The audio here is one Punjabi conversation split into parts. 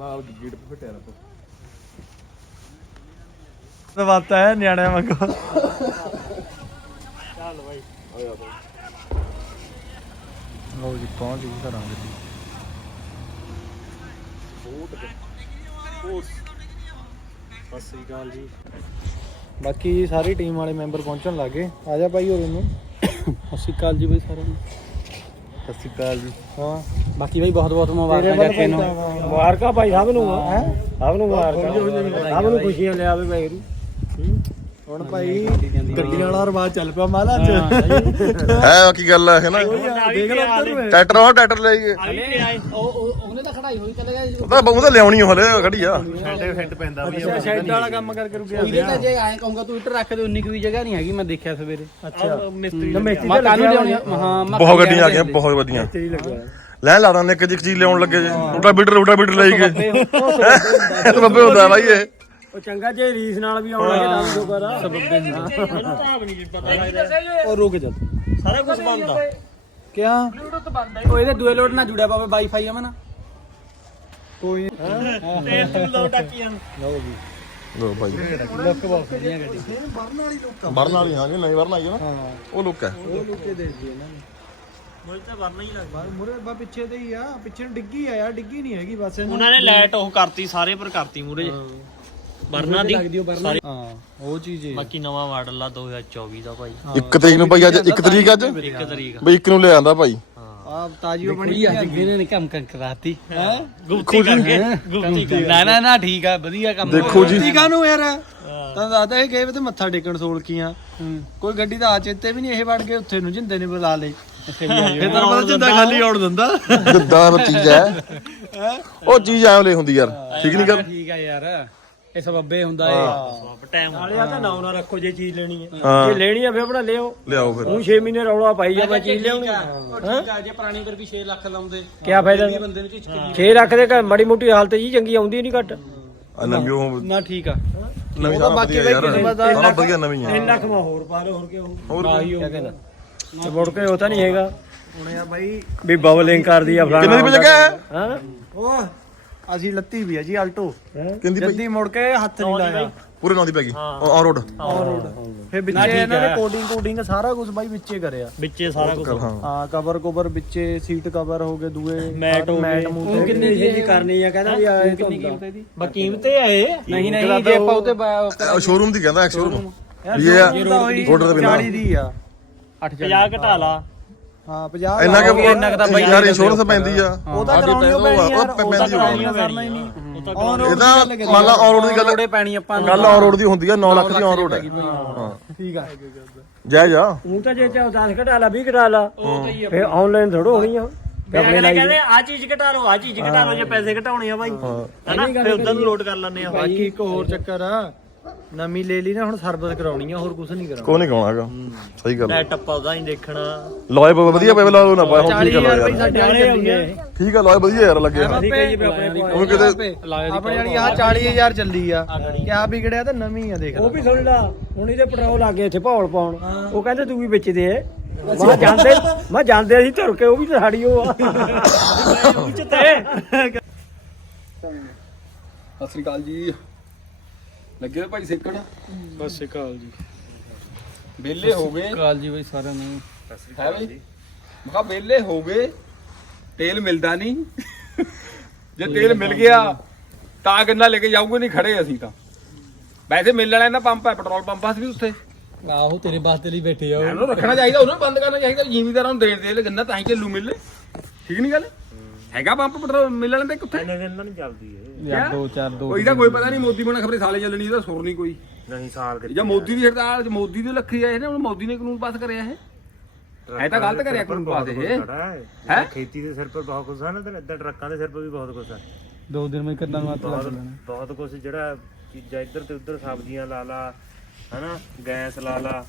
ਨਾਲ ਗੇਟ ਫਟਿਆ ਰੱਖੋ ਬਾਤ ਹੈ ਨਿਆਣਿਆਂ ਵਾਂਗੂ। ਲਓ ਜੀ ਪਹੁੰਚ ਗਈ ਘਰਾਂ ਵਿੱਚ। ਸਤਿ ਸ੍ਰੀ ਅਕਾਲ ਜੀ। ਬਾਕੀ ਸਾਰੀ ਟੀਮ ਵਾਲੇ ਮੈਂਬਰ ਪਹੁੰਚਣ ਲੱਗੇ ਆ ਜਾ ਭਾਈ ਹੋਰ ਨੂੰ ਸਤਿ ਸ੍ਰੀ ਅਕਾਲ ਜੀ ਬਈ ਸਾਰਿਆਂ ਨੂੰ। ਸਤਿ ਸ੍ਰੀ ਅਕਾਲ ਜੀ। ਹਾਂ। ਬਾਕੀ ਬਈ ਬਹੁਤ ਬਹੁਤ ਮੁਬਾਰਕਾਂ ਜੱਕੇ ਨੂੰ। ਮੁਬਾਰਕਾਂ ਭਾਈ ਸਭ ਨੂੰ ਹੈ? ਸਭ ਨੂੰ ਮੁਬਾਰਕਾਂ। ਸਭ ਨੂੰ ਖੁਸ਼ੀਆਂ ਲਿਆਵੇ ਭਾਈ ਹੁਣ ਭਾਈ ਗੱਡੀ ਵਾਲਾ ਰਵਾਜ ਚੱਲ ਪਿਆ ਮਾਲਾ ਚ ਹੈ ਕੀ ਗੱਲ ਹੈ ਨਾ? ਦੇਖ ਲਓ ਨੂੰ। ਟਰੈਕਟਰ ਆ ਟਰੈਕਟਰ ਲੈ ਗਏ ਉਹ ਉਹ- ਹੋਈ ਚਲੇ ਗਿਆ ਬਹੁ ਤਾਂ ਲਿਆਉਣੀ ਹਲੇ ਖੜੀ ਆ। ਅੱਛਾ ਸ਼ੈਡ ਵਾਲਾ ਕੰਮ ਕਰਕੇ ਰੁਕਿਆ ਉਹਦੇ ਤਾਂ ਜੇ ਐਂ ਕਹੂੰਗਾ ਤੂੰ ਇੱਟ ਰੱਖ ਦੇ ਉਨੀ ਕੁ ਵੀ ਜਗ੍ਹਾ ਨਹੀਂ ਹੈਗੀ ਮੈਂ ਦੇਖਿਆ ਸਵੇਰੇ। ਅੱਛਾ। ਮਿਸਤਰੀ ਮੈਂ ਕੱਲ ਨੂੰ ਲਿਆਉਣੀ ਹਾਂ ਬਹੁਤ ਗੱਡੀਆਂ ਆ ਗਈਆਂ ਬਹੁਤ ਵਧੀਆ। ਲੱਗਿਆ ਲੈ ਲਾ ਦਾਂ ਇੱਕ ਚੀਜ਼ ਲਿਆਉਣ ਲੱਗੇ ਜੇ। ਰੋਟਾ ਬੀਟਰ ਰੋਟਾ ਬੀਟਰ ਲੈ ਗਏ ਇਹ ਬੱਬੇ ਹੁੰਦਾ ਬਾਈ ਇਹ। ਉਹ ਚੰਗਾ ਜੇ ਰੀਸ ਨਾਲ ਵੀ ਆਉਣਾ ਤਾਂ ਵੀ ਸ਼ੁਕਰ ਆ। ਉਹ ਰੁਕ ਜਾ। ਸਾਰਾ ਕੁਝ ਬੰਦ ਆ। ਕਿਆ? ਉਹ ਇਹਦੇ ਦੂਏ ਲੋਡ ਨਾਲ ਜੁੜਿਆ ਪਾਵੇ ਵਾਈਫਾਈ ਆ ਮਨਾ ਕੋਈ ਤੇ ਤੂੰ ਲੋ ਟੱਕੀਆਂ ਲਓ ਜੀ। ਲੋ ਭਾਈ। ਲੁੱਕ ਬਹੁਤ ਵਧੀਆ ਗੱਡੀ। ਵਰਨ ਵਾਲੀ ਹਾਂ ਜੀ ਨਹੀਂ ਵਰਨ ਆਈ ਹੈ ਨਾ? ਉਹ ਲੁੱਕ ਹੈ। ਉਹ ਲੁਕੇ ਦੇ ਜੀ ਇਹਨਾਂ ਨੇ। ਮੁਰੇ ਤਾਂ ਵਰਨਾ ਹੀ ਲੱਗਦਾ। ਮੁਰੇ ਬਾ ਪਿੱਛੇ ਤੇ ਹੀ ਆ। ਪਿੱਛੇ ਨੂੰ ਡਿੱਗੀ ਆ ਯਾਰ ਡਿੱਗੀ ਨਹੀਂ ਹੈਗੀ ਬਸ ਇਹਨੂੰ। ਉਹਨਾਂ ਨੇ ਲਾਈਟ ਉਹ ਕਰਤੀ ਸਾਰੇ ਪਰ ਕਰਤੀ ਮੂਰੇ ਵਰਨਾ ਦੀ ਸਾਰੀ। ਹਾਂ ਉਹ ਚੀਜ਼ ਹੈ ਬਾਕੀ ਨਵਾਂ ਮਾਡਲ ਆ 2024 ਦਾ ਭਾਈ। ਇੱਕ ਤਰੀਕ ਨੂੰ ਭਾਈ ਅੱਜ ਇੱਕ ਤਰੀਕ ਅੱਜ? ਇੱਕ ਤਰੀਕ। ਬਈ ਇੱਕ ਨੂੰ ਲੈ ਆਂਦਾ ਭਾਈ। ਆ ਤਾਜੀ ਉਹ ਬਣੀ ਬੜੀ ਆ। ਜਿਹਨੇ ਨੇ ਕੰਮ ਕੰਮ ਕਰਾਤੀ। ਹੈ? ਗੁਪਤੀ ਕਰਕੇ ਗੁਪਤੀ ਕਰਕੇ। ਨਾ ਨਾ ਨਾ ਠੀਕ ਆ ਵਧੀਆ ਕੰਮ ਦੇਖੋ ਜੀ। ਟੀਕਾ ਨੂੰ ਯਾਰ? ਤਾਂ ਦੱਸਦਾ ਇਹ ਗਏ ਵੇ ਤੇ ਮੱਥਾ ਟੇਕਣ ਸੋਲਕੀਆਂ। ਕੋਈ ਗੱਡੀ ਦਾ ਆ ਚੇਤੇ ਵੀ ਨਹੀਂ ਇਹ ਵੜ ਕੇ ਉੱਥੇ ਨੂੰ ਜਿੰਦੇ ਨੇ ਬੁਲਾ ਲਈ ਫਿਰ ਤਾਂ ਪਤਾ ਜਿੰਦਾ ਖਾਲੀ ਆਉਣ ਦਿੰਦਾ। ਕਿੱਦਾਂ ਦਾ ਚੀਜ਼ ਹੈ। ਉਹ ਚੀਜ਼ ਐਂ ਲਈ ਹੁੰਦੀ ਯਾਰ। ਠੀਕ ਨਹੀਂ ਗੱਲ? ਠੀਕ ਆ ਯਾਰ। ਇਹ ਸਬੱਬੇ ਹੁੰਦਾ ਏ। ਟਾਈਮ ਨਾਲੇ ਆ ਤਾਂ ਨਾ ਨਾ ਰੱਖੋ ਜੇ ਚੀਜ਼ ਲੈਣੀ ਹੈ ਹਾਂ। ਜੇ ਲੈਣੀ ਆ ਫੇ ਆਪਣਾ ਲਿਓ ਲਿਆਓ ਫਿਰ। ਹੁਣ 6 ਮਹੀਨੇ ਰੌਲਾ ਪਾਈ ਜਾ ਮੈਂ ਚੀਜ਼ ਲਿਆਉਣੀ। ਠੀਕ ਆ ਜੇ ਪੁਰਾਣੀ ਕਰ ਵੀ 6 ਲੱਖ ਲਾਉਂਦੇ। ਕਿਆ ਫਾਇਦਾ? ਬੰਦੇ ਨੂੰ ਝਿਜਕ 6 ਲੱਖ ਦੇ ਘਰ ਮਾੜੀ ਮੋਟੀ ਹਾਲਤ ਜੀ ਚੰਗੀ ਆਉਂਦੀ ਨਹੀਂ ਘੱਟ। ਆ ਨਵੀਂ ਉਹ ਨਾ ਠੀਕ ਆ। ਨਵੀਂ ਸਾਰਾ ਵਧੀਆ ਯਾਰ। ਸਾਰਾ ਵਧੀਆ ਨਵੀਂ ਆ। 3 ਲੱਖ ਮੈਂ ਹੋਰ ਪਾ ਲਓ ਹੋਰ ਕੀ ਹੋਊ ਹੋਰ ਕਿਆ ਕਹਿੰਦਾ ਤੇ ਮੁੜ ਕੇ ਉਹ ਤਾਂ ਨਹੀਂ ਹੈਗਾ। ਹੁਣ ਆ ਬਾਈ। ਵੀ ਬਬਲਿੰਗ ਕਰਦੀ ਆ ਫਲਾਣਾ ਕਿੰਨੇ ਦੀ ਜਗ੍ਹਾ ਹੈ? ਹਾਂ। ਉਹ ਅਸੀਂ ਲੱਤੀ ਵੀ ਆ ਜੀ ਆਲਟੋ। ਕਿੰਦੀ ਪਈ ਜੱਦੀ ਮੁੜ ਕੇ ਹੱਥ ਨਹੀਂ ਲਾਇਆ। ਪੂਰੇ ਨਾਂ ਦੀ ਪੈ ਗਈ। On road. ਫੇ ਵਿੱਚੇ ਇਹਨਾਂ ਨੇ ਕੋਡਿੰਗ ਕੋਡਿੰਗ ਸਾਰਾ ਕੁਝ ਬਾਈ ਵਿੱਚੇ ਕਰਿਆ। ਵਿੱਚੇ ਸਾਰਾ ਕੁਝ। ਹਾਂ। ਕਵਰ ਕਵਰ ਵਿੱਚੇ ਸੀਟ ਕਵਰ ਹੋ ਗਏ ਦੂਏ। ਮੈਟ ਹੋ ਮੈਟ ਗਏ। ਮੂੰਹ ਕਿੰਨੀ ਜੀ? ਕਰਨੀ ਆ ਕਹਿੰਦਾ ਵੀ ਆਏ ਕਿੰਨੀ ਕੀਮਤ ਇਹਦੀ ਬਾ ਕੀਮਤ ਇਹ? ਆਏ ਨਹੀਂ ਨਹੀਂ ਜੇ ਆਪਾਂ ਉਤੇ ਸ਼ੋਰੂਮ ਦੀ ਕਹਿੰਦਾ ਐਕਸ ਸ਼ੋਰੂਮ ਯਾਰ ਇਹ ਆ, ਤਾਂ ਉਹੀ order ਦੇ ਬਿਨਾਂ। 40 ਦੀ ਆ। 50 ਘਟਾ ਲਾ। ਹਾਂ 50 ਇੰਨਾ ਕਿ ਇੰਨਾ ਕੁ ਤਾਂ ਬਾਈ ਯਾਰ ਇੰਸ਼ੋਰੈਂਸ ਪੈਂਦੀ ਆ। ਉਹ ਤਾਂ ਕਰਾਉਣੀ ਓ ਪੈਣੀ ਯਾਰ ਉਹ ਤਾਂ ਪੈਂਦੀ ਕਰਾਉਣੀ। ਓ ਕਰਨਾ ਹੀ ਨਹੀਂ। ਇਹਦਾ ਮੰਨ ਲਾ ਔਨ ਰੋਡ ਦੀ ਗੱਲ ਲੋੜੇ ਪੈਣੀ ਆਪਾਂ ਗੱਲ ਔਨ ਰੋਡ ਦੀ ਹੁੰਦੀ ਆ 9 ਲੱਖ ਦੀ ਔਨ ਰੋਡ ਹੈ ਹਾਂ। ਠੀਕ ਆ। ਜੈ ਜਾ। ਉਹ ਤਾਂ ਜੇ ਚਾਹ 10 ਘਟਾ ਲਾ 20 ਘਟਾ ਲਾ ਫੇ ਆਨਲਾਈਨ ਥੋੜੋ ਆਪਣੇ। ਅਗਲੇ ਲਾਈ ਕਹਿੰਦੇ ਆ ਚੀਜ਼ ਘਟਾ ਲਓ ਆ ਚੀਜ਼ ਘਟਾ ਲਓ ਜੇ ਪੈਸੇ ਘਟਾਉਣੇ ਆ ਭਾਈ ਹਨਾ? ਤੇ ਉਧਰ ਨੂੰ ਲੋਡ ਕਰ ਲੈਣੇ ਆ। ਬਾਕੀ ਇੱਕ ਹੋਰ ਚੱਕਰ ਆ ਨਵੀਂ ਲੈ ਲਈ ਨਾ ਹੁਣ ਸਰਵਿਸ ਕਰਾਉਣੀ ਆ ਹੋਰ ਕੁਝ ਨਹੀਂ ਕਰਾਉਣਾ। ਕੋਈ ਨਹੀਂ ਕਹਾਉਣਾਗਾ ਸਹੀ ਗੱਲ ਲੈ ਟੱਪਾ ਉਹਦਾ ਹੀ ਦੇਖਣਾ। ਲੋਏ ਵਧੀਆ ਪਏ ਲਾ ਲਓ ਨਾ ਪਾਏ ਹੁਣ ਠੀਕ ਆ ਯਾਰ ਲੋਏ ਯਾਰ। ਸਾਡੇ ਵਾਲੀ ਚੱਲੀ ਆ। ਠੀਕ ਆ ਲੋਏ ਵਧੀਆ ਯਾਰ ਲੱਗੇ ਹਾਂ ਹੈ ਵੀ ਆਪਣੇ ਉਹ ਕਿਤੇ ਆਪਣੇ ਵਾਲੀ ਆ। 40000 ਚੱਲੀ ਆ। ਕਿਆ ਵਿਗੜਿਆ ਤਾਂ ਨਵੀਂ ਆ ਦੇਖ ਉਹ ਵੀ ਸੁਣ ਲਾ ਹੁਣ ਇਹਦੇ ਪੈਟਰੋਲ ਆ ਗਏ ਇੱਥੇ ਭੌਲ ਪਾਉਣ। ਉਹ ਕਹਿੰਦੇ ਤੂੰ ਵੀ ਵਿੱਚ ਦੇ ਮੈਂ ਜਾਂਦੇ ਮੈਂ ਜਾਂਦੇ ਅਸੀਂ ਤੁਰ ਕੇ ਉਹ ਵੀ ਤਾਂ ਸਾਡੀ ਉਹ ਆ। ਵਿੱਚ ਤੇ ਸਤਿ ਸ੍ਰੀ ਅਕਾਲ ਜੀ। ਲੱਗੇ ਹੋਏ ਭਾਈ ਸੇਕਣ। ਬਸ ਕਾਲ ਜੀ। ਵਿਹਲੇ ਹੋ ਗਏ। ਕਾਲ ਜੀ ਬਈ ਸਾਰਿਆਂ ਨੂੰ। ਹੈ ਬਈ। ਮੈਂ ਕਿਹਾ ਵਿਹਲੇ ਹੋ ਗਏ ਤੇਲ ਮਿਲਦਾ ਨਹੀਂ। ਜੇ ਤੇਲ ਮਿਲ ਗਿਆ ਤਾਂ ਕਿੰਨਾ ਲੈ ਕੇ ਜਾਊਗੇ? ਨਹੀਂ ਖੜੇ ਅਸੀਂ ਤਾਂ। ਵੈਸੇ ਮਿਲ ਵਾਲਾ ਇਹਨਾਂ ਪੰਪ ਹੈ ਪੈਟਰੋਲ ਪੰਪ ਆ ਵੀ ਉੱਥੇ। ਆਹੋ ਤੇਰੇ ਵਾਸਤੇ ਲਈ ਬੈਠੇ ਆ ਉਹ। ਉਹਨੂੰ ਰੱਖਣਾ ਚਾਹੀਦਾ ਉਹਨੂੰ ਬੰਦ ਕਰਨਾ ਚਾਹੀਦਾ ਜ਼ਿਮੀਦਾਰਾਂ ਨੂੰ ਦੇਣ ਦੇ ਗੰਨਾ ਤਾਂ ਹੀ ਚੱਲੂ ਮਿਲੇ। ਠੀਕ ਨਹੀਂ ਗੱਲ? ਹੈਗਾ ਪੰਪ ਪੈਟਰੋਲ ਮਿਲ ਤੇ ਕਿੱਥੇ? ਇਹਨਾਂ ਨੂੰ ਚੱਲਦੀ ਹੈ ਯਾਰ ਦੋ ਚਾਰ ਦੋ ਕੋਈ ਤਾਂ ਕੋਈ ਪਤਾ ਨਹੀਂ ਮੋਦੀ ਬਣਾ ਖਬਰੇ ਸਾਲੇ ਚੱਲਣੀ ਇਹਦਾ ਸੁਰ ਨਹੀਂ ਕੋਈ। ਨਹੀਂ ਸਾਲ ਦੇ ਜਾਂ ਮੋਦੀ ਦੀ ਹੜਤਾਲ ਮੋਦੀ ਦੇ ਲੱਖੀ ਆਏ ਨੇ ਹੁਣ ਮੋਦੀ ਨੇ ਕਾਨੂੰਨ ਪਾਸ ਕਰਿਆ ਇਹ। ਐ ਤਾਂ ਗਲਤ ਕਰਿਆ ਕਾਨੂੰਨ ਪਾਸ ਇਹ। ਹੈ। ਖੇਤੀ ਦੇ ਸਿਰ ਪਰ ਬਹੁਤ ਕੁਝ ਹੈ ਨਾ ਤੇ ਇੱਧਰ ਟਰੱਕਾਂ ਦੇ ਸਿਰ ਪਰ ਵੀ ਬਹੁਤ ਕੁਝ ਹੈ ਦੋ ਦਿਨ ਮੈਂ ਕਿੰਨਾ ਨੂੰ ਹੱਥ ਲੱਗ ਲੈਣਾ। ਬਹੁਤ ਕੁਝ ਜਿਹੜਾ ਚੀਜ਼ਾਂ ਇੱਧਰ ਤੇ ਉੱਧਰ ਸਬਜ਼ੀਆਂ ਲਾ ਲਾ ਹਨਾ ਗੈਸ ਲਾ ਲਾ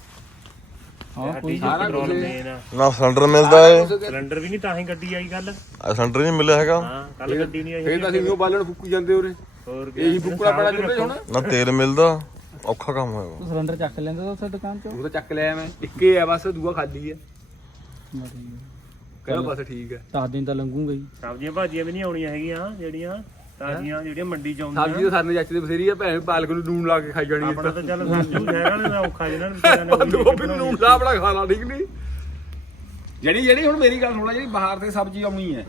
ਹਾਂ ਕੋਈ ਪੈਟਰੋਲ ਮੇਨ ਨਾ ਸਿਲੰਡਰ ਮਿਲਦਾ ਏ। ਸਿਲੰਡਰ ਵੀ ਨਹੀਂ ਤਾਂ ਹੀ ਗੱਡੀ ਆਈ ਕੱਲ ਆ ਸਿਲੰਡਰ ਨਹੀਂ ਮਿਲਿਆ ਹੈਗਾ। ਹਾਂ ਕੱਲ ਗੱਡੀ ਨਹੀਂ ਆਈ ਫੇਰ ਤਾਂ ਅਸੀਂ ਉਹ ਬਾਲਣ ਫੁੱਕੀ ਜਾਂਦੇ ਉਰੇ। ਹੋਰ ਇਹੀ ਫੁੱਕਣਾ ਪੈਣਾ ਕਿੱਥੇ ਹੁਣ। ਨਾ ਤੇਲ ਮਿਲਦਾ ਔਖਾ ਕੰਮ ਹੋਇਆ ਤੂੰ ਸਿਲੰਡਰ ਚੱਕ ਲੈਂਦਾ ਤਾਂ ਉੱਥੇ ਦੁਕਾਨ ਚੋਂ। ਉਹ ਤਾਂ ਚੱਕ ਲਿਆ ਮੈਂ ਇੱਕੇ ਆ ਬਸ ਦੂਆ ਖਾਲੀ ਆ। ਕਹਿੰਦਾ ਬਸ ਠੀਕ ਹੈ 10 ਦਿਨ ਤਾਂ ਲੰਘੂਗਾ ਹੀ। ਸਬਜ਼ੀਆਂ ਭਾਜੀਆਂ ਵੀ ਨਹੀਂ ਆਉਣੀਆਂ ਹੈਗੀਆਂ ਜਿਹੜੀਆਂ ਤਾਜ਼ੀਆਂ ਜਿਹੜੀਆਂ ਮੰਡੀ ਚ ਸਬਜ਼ੀ ਆਉਂਦੀਆਂ। ਤਾਂ ਸਾਡੇ ਜੱਟ ਦੀ ਬਥੇਰੀ ਆ ਭੈਣ ਪਾਲਕ ਨੂੰ ਨੂਨ ਲਾ ਕੇ ਖਾਈ ਜਾਣੀ ਆਪਣਾ ਤਾਂ ਚੱਲ ਸੰਜੂ ਸ਼ਹਿਰਾਂ ਨੇ ਔਖਾ ਜਿਹਨਾਂ ਨੇ ਵਿਚਾਰਿਆਂ ਨੇ ਬੰਦੂ ਉਹੀ ਵੀ ਨੂਨ ਲਾ ਬੜਾ ਖਾ ਲਾ ਠੀਕ ਨਹੀਂ? ਜਿਹੜੀ ਜਿਹੜੀ ਹੁਣ ਮੇਰੀ ਗੱਲ ਸੁਣਾ ਜਿਹੜੀ ਬਾਹਰ ਤੇ ਸਬਜ਼ੀ ਆਉਣੀ ਹੈ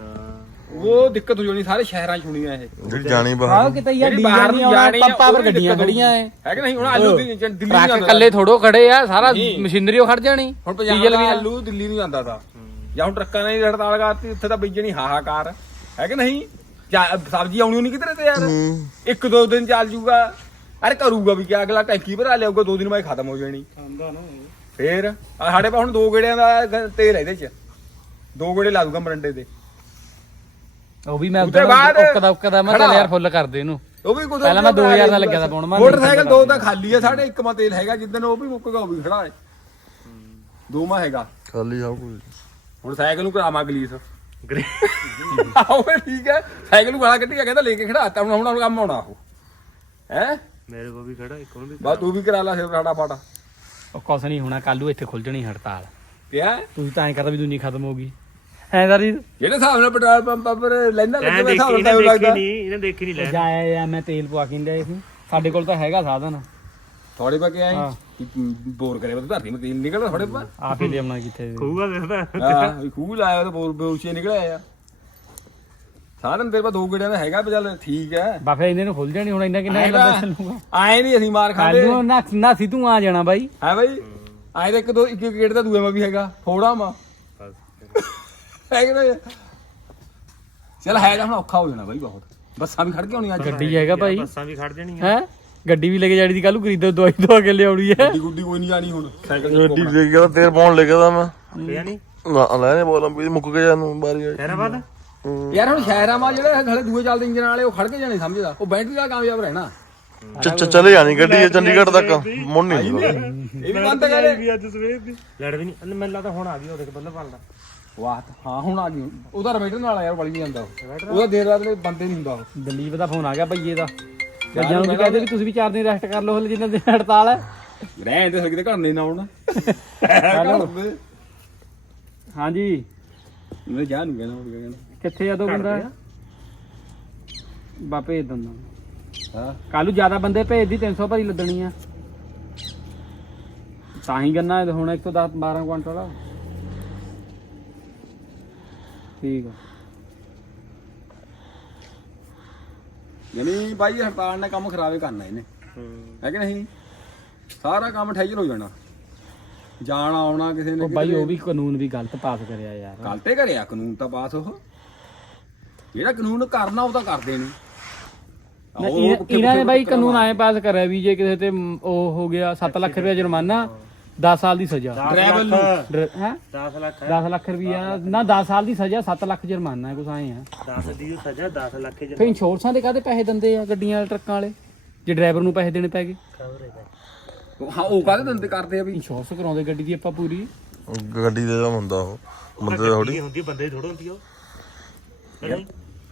ਉਹ ਦਿੱਕਤ ਹੋ ਜਾਣੀ ਸਾਰੇ ਸ਼ਹਿਰਾਂ 'ਚ ਹੋਣੀ ਹੈ ਇਹ। ਜਿਹੜੀ ਜਾਣੀ ਆਹ ਬਾਹਰ ਕਿਤੇ ਯਾਰ ਬਾਹਰ ਨਹੀਂ ਨੂੰ ਆਉਣਾ ਜਾਣੀ ਆ, ਪੰਪਾਂ ਪਰ ਗੱਡੀਆਂ ਖੜੀਆਂ ਐ। ਹੈ ਕਿ ਨਹੀਂ? ਹੁਣ ਆਲੂ ਦੀ ਦਿੱਲੀ ਨੂੰ ਟਰੱਕ ਜਾਂਦਾ ਇਕੱਲੇ ਥੋੜੋ ਖੜੇ ਆ ਸਾਰਾ। ਮਸ਼ੀਨਰੀ ਉਹ ਖੜ ਜਾਣੀ। ਹੁਣ ਪੰਜਾਬ ਡੀਜ਼ਲ ਦਾ ਆਲੂ ਦਿੱਲੀ ਨੂੰ ਜਾਂਦਾ ਤਾ। ਜਾਂ ਹੁਣ ਟਰੱਕਾਂ ਨੇ ਹੜਤਾਲ ਕਰਤੀ ਉੱਥੇ ਤਾਂ ਬੀਜਣੀ ਹਾਹਾਕਾਰ। ਹੈ ਕਿ ਨਹੀਂ? ਜਾਂ ਸਬਜ਼ੀ ਆਉਣੀ ਨਹੀਂ ਕਿਧਰੇ ਤੇ ਯਾਰ? ਇੱਕ ਦੋ ਦਿਨ ਚੱਲ ਜੂਗਾ। ਅਰੇ ਕਰੂਗਾ ਵੀ ਕਿ ਅਗਲਾ ਟੈਂਕੀ ਭਰਾ ਲਿਆਊਗਾ ਦੋ ਦਿਨ ਬਾਅਦ ਖਤਮ ਹੋ ਜਾਣੀ। ਫੇਰ? ਆਹ ਸਾਡੇ ਪਾ ਹੁਣ ਦੋ ਗੇੜਿਆਂ ਦਾ ਗ- ਤੇਲ ਹੈ ਇਹਦੇ ਚ। ਦੋ ਗੇੜੇ ਲਾ ਦੂਗਾ ਮਰੰਡੇ ਦੇ। ਉਹ ਵੀ ਮੈਂ ਉਹਦੇ ਬਾਅਦ ਉੱਕਦਾ ਉੱਕਦਾ ਮੈਂ ਚੱਲ ਖੜਾ। ਯਾਰ ਫੁੱਲ ਕਰ ਦੇ ਇਹਨੂੰ। ਉਹ ਵੀ ਕੁਝ ਪਹਿਲਾਂ ਮੈਂ 2000 ਦਾ ਲੱਗਿਆ ਤਾ ਪਾਉਣ, ਮੈਂ ਮੋਟਰਸਾਈਕਲ ਦੋ ਤਾਂ ਖਾਲੀ ਆ ਸਾਡੇ ਇੱਕ ਮਾ ਤੇਲ ਹੈਗਾ ਜਿੱਦਨ ਉਹ ਵੀ ਮੁੱਕਗਾ ਉਹ ਵੀ ਖੜਾ ਹੈ। ਦੋ ਮਾ ਹੈਗਾ। ਖਾਲੀ ਸਭ ਕੁਝ। ਹੁਣ ਸਾਈਕਲ ਨੂੰ ਕਰਾਵਾਂ ਗਲੀਸ ਆਹੋ ਇਹ ਠੀਕ ਹੈ। ਸਾਈਕਲ ਨੂੰ ਗਾਲਾਂ ਕੱਢੀਆਂ ਕਹਿੰਦਾ ਲੈ ਕੇ ਖੜਾਤਾ ਹੁਣ ਹੁਣ ਕੰਮ ਆਉਣਾ ਉਹ। ਹੈ? ਮੇਰੇ ਕੋਲ ਵੀ ਖੜਾ ਇੱਕ ਉਹਨੂੰ ਵੀ ਬਾ ਤੂੰ ਵੀ ਕਰਾ ਲਾ ਫਿਰ ਸਾਡਾ ਪਾਟਾ ਉਹ ਕੁਛ ਨਹੀਂ ਹੋਣਾ ਕੱਲੂ ਇੱਥੇ ਖੁੱਲ ਜਣੀ ਹੜਤਾਲ। ਕਿਆ? ਤੂੰ ਤਾਂ ਐਂ ਕਰਦਾ ਵੀ ਦੁਨੀਆ ਖਤਮ ਹੋ ਗਈ। ਐ ਦਾਰੀ ਜਿਹੜੇ ਹਿਸਾਬ ਨਾਲ ਪੈਟਰੋਲ ਪੰਪ ਪਰ ਲੈਂਦਾ ਲੱਗੇ ਹਿਸਾਬ ਇਹਨੇ ਨਾਲ ਦੇਖੀ ਲੱਗਦਾ। ਨਹੀਂ ਇਹਨੇ ਦੇਖੀ ਨਹੀਂ ਲੈ ਜਾਇਆ ਜਾਂ ਮੈਂ ਤੇਲ ਪਵਾ ਕੇ ਲਿਆ ਸੀ। ਸਾਡੇ ਕੋਲ ਤਾਂ ਹੈਗਾ ਸਾਧਨ। ਥੋੜੇ ਪਾ ਕੇ ਆਏ ਬੋਰ ਕਰੇ ਬਸ ਧਰਤੀ ਮੇ ਤੇਲ ਨਿਕਲਦਾ ਥੋੜੇ ਪਾ। ਆਪ ਹੀ ਲਿਆਉਣਾ ਕਿੱਥੇ ਖੂਗਾ ਦੇਖਦਾ ਹਾਂ ਖੂਹ ਲਾਇਆ ਤਾਂ ਬੋਰ ਬੋਚੇ ਨਿਕਲਿਆ ਆ। ਸਾਧਨ ਤੇਰੇ ਪਾ ਦੋ ਗੇੜਿਆਂ ਦਾ ਹੈਗਾ ਵੀ ਚੱਲ ਠੀਕ ਹੈ ਬਾਫੇ ਇਹਨੇ ਨੂੰ ਖੁੱਲ ਜਾਣੀ ਹੁਣ ਇੰਨਾ ਕਿੰਨਾ। ਲੱਗਾ ਚੱਲੂਗਾ ਆਏ ਨਹੀਂ ਅਸੀਂ ਮਾਰ ਖਾਂਦੇ। ਕੱਲੂ ਨਾ ਨਾ ਸੀ ਤੂੰ ਆ ਜਾਣਾ ਬਾਈ। ਹੈ ਬਾਈ ਆਏ ਤਾਂ ਇੱਕ ਦੋ ਇੱਕ ਗੇੜ ਦਾ ਦੂਏ ਮਾ ਵੀ ਹੈਗਾ ਥੋੜਾ ਮਾ। ਹੈ ਕਿ ਨਹੀਂ ਚੱਲ ਹੈ ਤਾਂ ਹੁਣ ਔਖਾ ਹੋ ਜਾਣਾ ਬਾਈ ਬਹੁਤ। ਬੱਸਾਂ ਵੀ ਖੜ ਕੇ ਆਉਣੀਆਂ ਅੱਜ। ਗੱਡੀ ਹੈਗਾ ਭਾਈ ਬੱਸਾਂ ਵੀ ਖੜ ਜਾਣੀਆਂ। ਹੈ? ਗੱਡੀ ਵੀ ਲੈ ਕੇ ਜਾਣੀ ਦੀ ਕੱਲੂ ਖਰੀਦੋ ਦਵਾਈ ਦਵਾ ਕੇ ਲਿਆਉਣੀ ਹੈ। ਗੱਡੀ ਗੁੱਡੀ ਕੋਈ ਨਹੀਂ ਜਾਣੀ ਹੁਣ। ਸਾਈਕਲ ਗੱਡੀ ਲੈ ਗਿਆ ਤੇਲ ਪਾਉਣ ਲੈ ਗਿਆ ਮੈਂ। ਪਿਆ ਨਹੀਂ? ਨਾ ਲੈਣੇ ਬੋਲਾਂ ਵੀ ਮੁੱਕ ਗਿਆ ਨੂੰ ਬਾਰੀ। ਹੈਰਾਬਾਦ ਯਾਰ ਹੁਣ ਸ਼ਹਿਰਾਂ ਮਾ ਜਿਹੜੇ ਖੜੇ ਦੂਏ ਚੱਲਦੇ ਇੰਜਨ ਵਾਲੇ ਉਹ ਖੜ ਕੇ ਜਾਣੇ ਸਮਝਦਾ। ਉਹ ਬੈਟਰੀ ਵਾਲਾ ਕਾਮਯਾਬ ਰਹਿਣਾ। ਚ- ਚ- ਚਲੇ ਜਾਣੀ ਗੱਡੀ ਇਹ ਚੰਡੀਗੜ੍ਹ ਤੱਕ। ਮੁੜ ਨਹੀਂ। ਇਹ ਵੀ ਬੰਦ ਕਰੇ। ਵੀ ਅੱਜ ਸਵੇਰ ਦੀ। ਲੜ ਵੀ ਨਹੀਂ। ਮੈਨੂੰ ਲੱਗਦਾ ਹੁਣ ਆ ਗਈ ਉਹਦੇ ਬੱਲੇ ਦਾ ਵਾਹ ਹਾਂ ਹੁਣ ਆ ਗਈ। ਉਹਦਾ ਰਮੇਟਰ ਨਾਲ ਆ ਯਾਰ ਬੜੀ ਨਹੀਂ ਜਾਂਦਾ ਉਹ। ਉਹਦਾ ਦੇਰ ਰਾਤ ਦੇ ਬੰਦੇ ਨਹੀਂ ਹੁੰਦਾ ਉਹ। ਦਲੀਪ ਦਾ ਫੋਨ ਆ ਗਿਆ ਭਈਏ ਦਾ ਗੱਜਾਂ ਨੂੰ ਵੀ ਕਹਦੇ ਵੀ ਤੁਸੀਂ ਵੀ ਚਾਰ ਦਿਨ ਰੈਸਟ ਕਰ ਲਓ ਹਲੇ ਜਿੰਨਾ ਦਿਨ ਹੜਤਾਲ ਹੈ। ਰਹਿਣ ਤੇ ਕਿਤੇ ਘਰ ਨਹੀਂ ਨਾ ਆਉਣਾ। ਹਾਂਜੀ। ਮੈਂ ਜਾ ਨੂੰ ਕਹਿਣਾ ਉਹ ਕਹਿਣਾ ਕਿੱਥੇ ਆ ਦੋ ਬੰਦਾ? ਬਾ ਭੇਜ ਦਿੰਦਾ ਹਾਂ। ਕੱਲੂ ਜ਼ਿਆਦਾ ਬੰਦੇ ਭੇਜਦੀ 300 ਭਰੀ ਲੱਦਣੀ ਆ। ਤਾਂ ਹੀ ਗੰਨਾ ਹੁਣ 110 12 ਕੁਇੰਟਲ ਆ। ਠੀਕ ਆ। ਯਾਨੀ ਇਹ ਹੜਤਾਲ ਨੇ ਕੰਮ ਖਰਾਬੇ ਕਰਨਾ ਇਹਨੇ। ਹੈ ਕਿ ਨਹੀਂ? ਸਾਰਾ ਕੰਮ ਠਹਿਜਰ ਹੋ ਜਾਣਾ। ਜਾਣਾ ਆਉਣਾ ਕਿਸੇ ਨੇ ਉਹ ਬਾਈ ਉਹ ਵੀ। ਕਾਨੂੰਨ ਵੀ ਗਲਤ ਪਾਸ ਕਰਿਆ ਯਾਰ। ਕੱਲ ਤੇ ਕਰਿਆ ਕਾਨੂੰਨ ਤਾਂ ਪਾਸ ਉਹ। ਜਿਹੜਾ ਕਾਨੂੰਨ ਕਰਨਾ ਉਹ ਤਾਂ ਕਰਦੇ ਨਾ, ਇਹਨਾਂ- ਇਹਨਾਂ ਨੇ ਬਾਈ ਕਾਨੂੰਨ ਆਏ ਪਾਸ ਕਰਿਆ ਵੀ ਜੇ ਕਿਸੇ ਤੇ ਉਹ ਹੋ ਗਿਆ 7 ਲੱਖ ਰੁਪਏ ਜੁਰਮਾਨਾ 10 ਸਾਲ ਦੀ ਸਜ਼ਾ। ਡਰਾਈਵਰ ਨੂੰ। ਹੈ? 10 ਲੱਖ। 10 ਲੱਖ ਰੁਪਿਆ ਨਾ 10 ਸਾਲ ਦੀ ਸਜ਼ਾ 7 ਲੱਖ ਜੁਰਮਾਨਾ ਹੈ ਕੁਛ ਆਏ ਆ। 10 ਦੀ ਸਜ਼ਾ 10 ਲੱਖ ਦੇ ਫੇ ਇੰਸ਼ੋਰੈਂਸਾਂ ਦੇ ਕਾਹਦੇ ਪੈਸੇ ਦਿੰਦੇ ਆ ਗੱਡੀਆਂ ਵਾਲੇ ਟਰੱਕਾਂ ਵਾਲੇ? ਜੇ ਡਰਾਈਵਰ ਨੂੰ ਪੈਸੇ ਦੇਣੇ ਪੈ ਗਏ। ਹਾਂ ਉਹ ਕਾਹਦੇ ਦੰਦੇ ਕਰਦੇ ਆ ਵੀ? ਇੰਸ਼ੋਰੈਂਸ ਕਰਾਉਂਦੇ ਗੱਡੀ ਦੀ ਆਪਾਂ ਪੂਰੀ। ਗੱਡੀ ਦੇ ਦਾ ਹੁੰਦਾ ਉਹ। ਬੰਦੇ ਦਾ ਥੋੜੀ ਹੁੰਦੀ ਬੰਦੇ ਥੋੜਾ ਹੁੰਦੀ ਉਹ।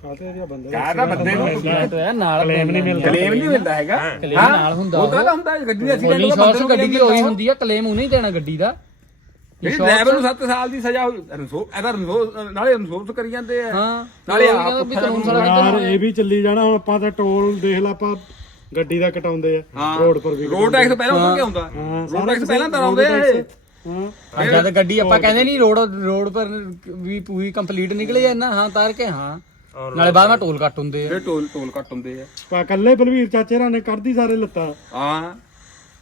ਕਾਹਦਾ ਬੰਦੇ ਨੂੰ ਇਹ ਤਾਂ ਹੈ ਨਾਲ ਕਲੇਮ ਨਹੀਂ ਮਿਲਦਾ। ਕਲੇਮ ਨਹੀਂ ਮਿਲਦਾ ਹੈਗਾ। ਕਲੇਮ ਨਾਲ ਹੁੰਦਾ ਉਹ। ਕਾਹਦਾ ਹੁੰਦਾ ਗੱਡੀ ਦੀ ਐਕਸੀਡੈਂਟ ਇੰਸ਼ੋਰੈਂਸ ਬੰਦੇ ਨੂੰ ਗੱਡੀ ਦੀ ਹੋਈ ਹੁੰਦੀ ਆ ਕਲੇਮ ਉਹਨੇ ਹੀ ਦੇਣਾ ਗੱਡੀ ਦਾ। ਜਿਹੜੀ ਡਰਾਈਵਰ ਨੂੰ 7 ਸਾਲ ਦੀ ਸਜ਼ਾ ਹੋਈ ਰਨਸੋ ਇਹਦਾ ਰਨਸੋ ਨਾਲੇ ਰਨਸੋਸ ਕਰੀ ਜਾਂਦੇ ਆ। ਹਾਂ। ਨਾਲੇ ਉਹ ਆਪ ਕਹਿੰਦਾ ਵੀ ਕਾਨੂੰਨ ਸਾਰਾ ਕਿੱਧਰ ਨੂੰ ਇਹ ਵੀ ਚੱਲੀ ਜਾਣਾ ਹੁਣ ਆਪਾਂ ਤਾਂ ਟੋਲ ਦੇਖ ਲਾ ਆਪਾਂ ਗੱਡੀ ਦਾ ਕਟਾਉਂਦੇ ਆ। ਰੋਡ ਪਰ ਵੀ ਰੋਡ ਟੈਕਸ ਪਹਿਲਾਂ ਉਦੋਂ ਕੀ ਹੁੰਦਾ? ਰੋਡ ਟੈਕਸ ਪਹਿਲਾਂ ਤਾਂ ਆਉਂਦੇ ਆ ਇਹ। ਹਾਂ। ਜਦ ਗੱਡੀ ਆਪਾਂ ਕਹਿੰਦੇ ਨਹੀਂ ਰੋਡ ਰੋਡ ਪਰ ਵੀ ਪੂਰੀ ਕੰਪਲੀਟ ਨਿਕਲੇ ਜਾਂ ਨਾ ਹਾਂ ਤਾਰ ਕੇ ਹਾਂ। ਨਾਲੇ ਬਾਅਦ ਵਿੱਚ ਟੋਲ ਕੱਟ ਹੁੰਦੇ ਆ। ਫਿਰ ਟੋਲ ਟੋਲ ਕੱਟ ਹੁੰਦੇ ਆ। ਪਾ ਕੱਲੇ ਬਲਵੀਰ ਚਾਚੇ ਰਾਂ ਨੇ ਕੱਢਦੀ ਸਾਰੇ ਲੱਤਾਂ। ਹਾਂ।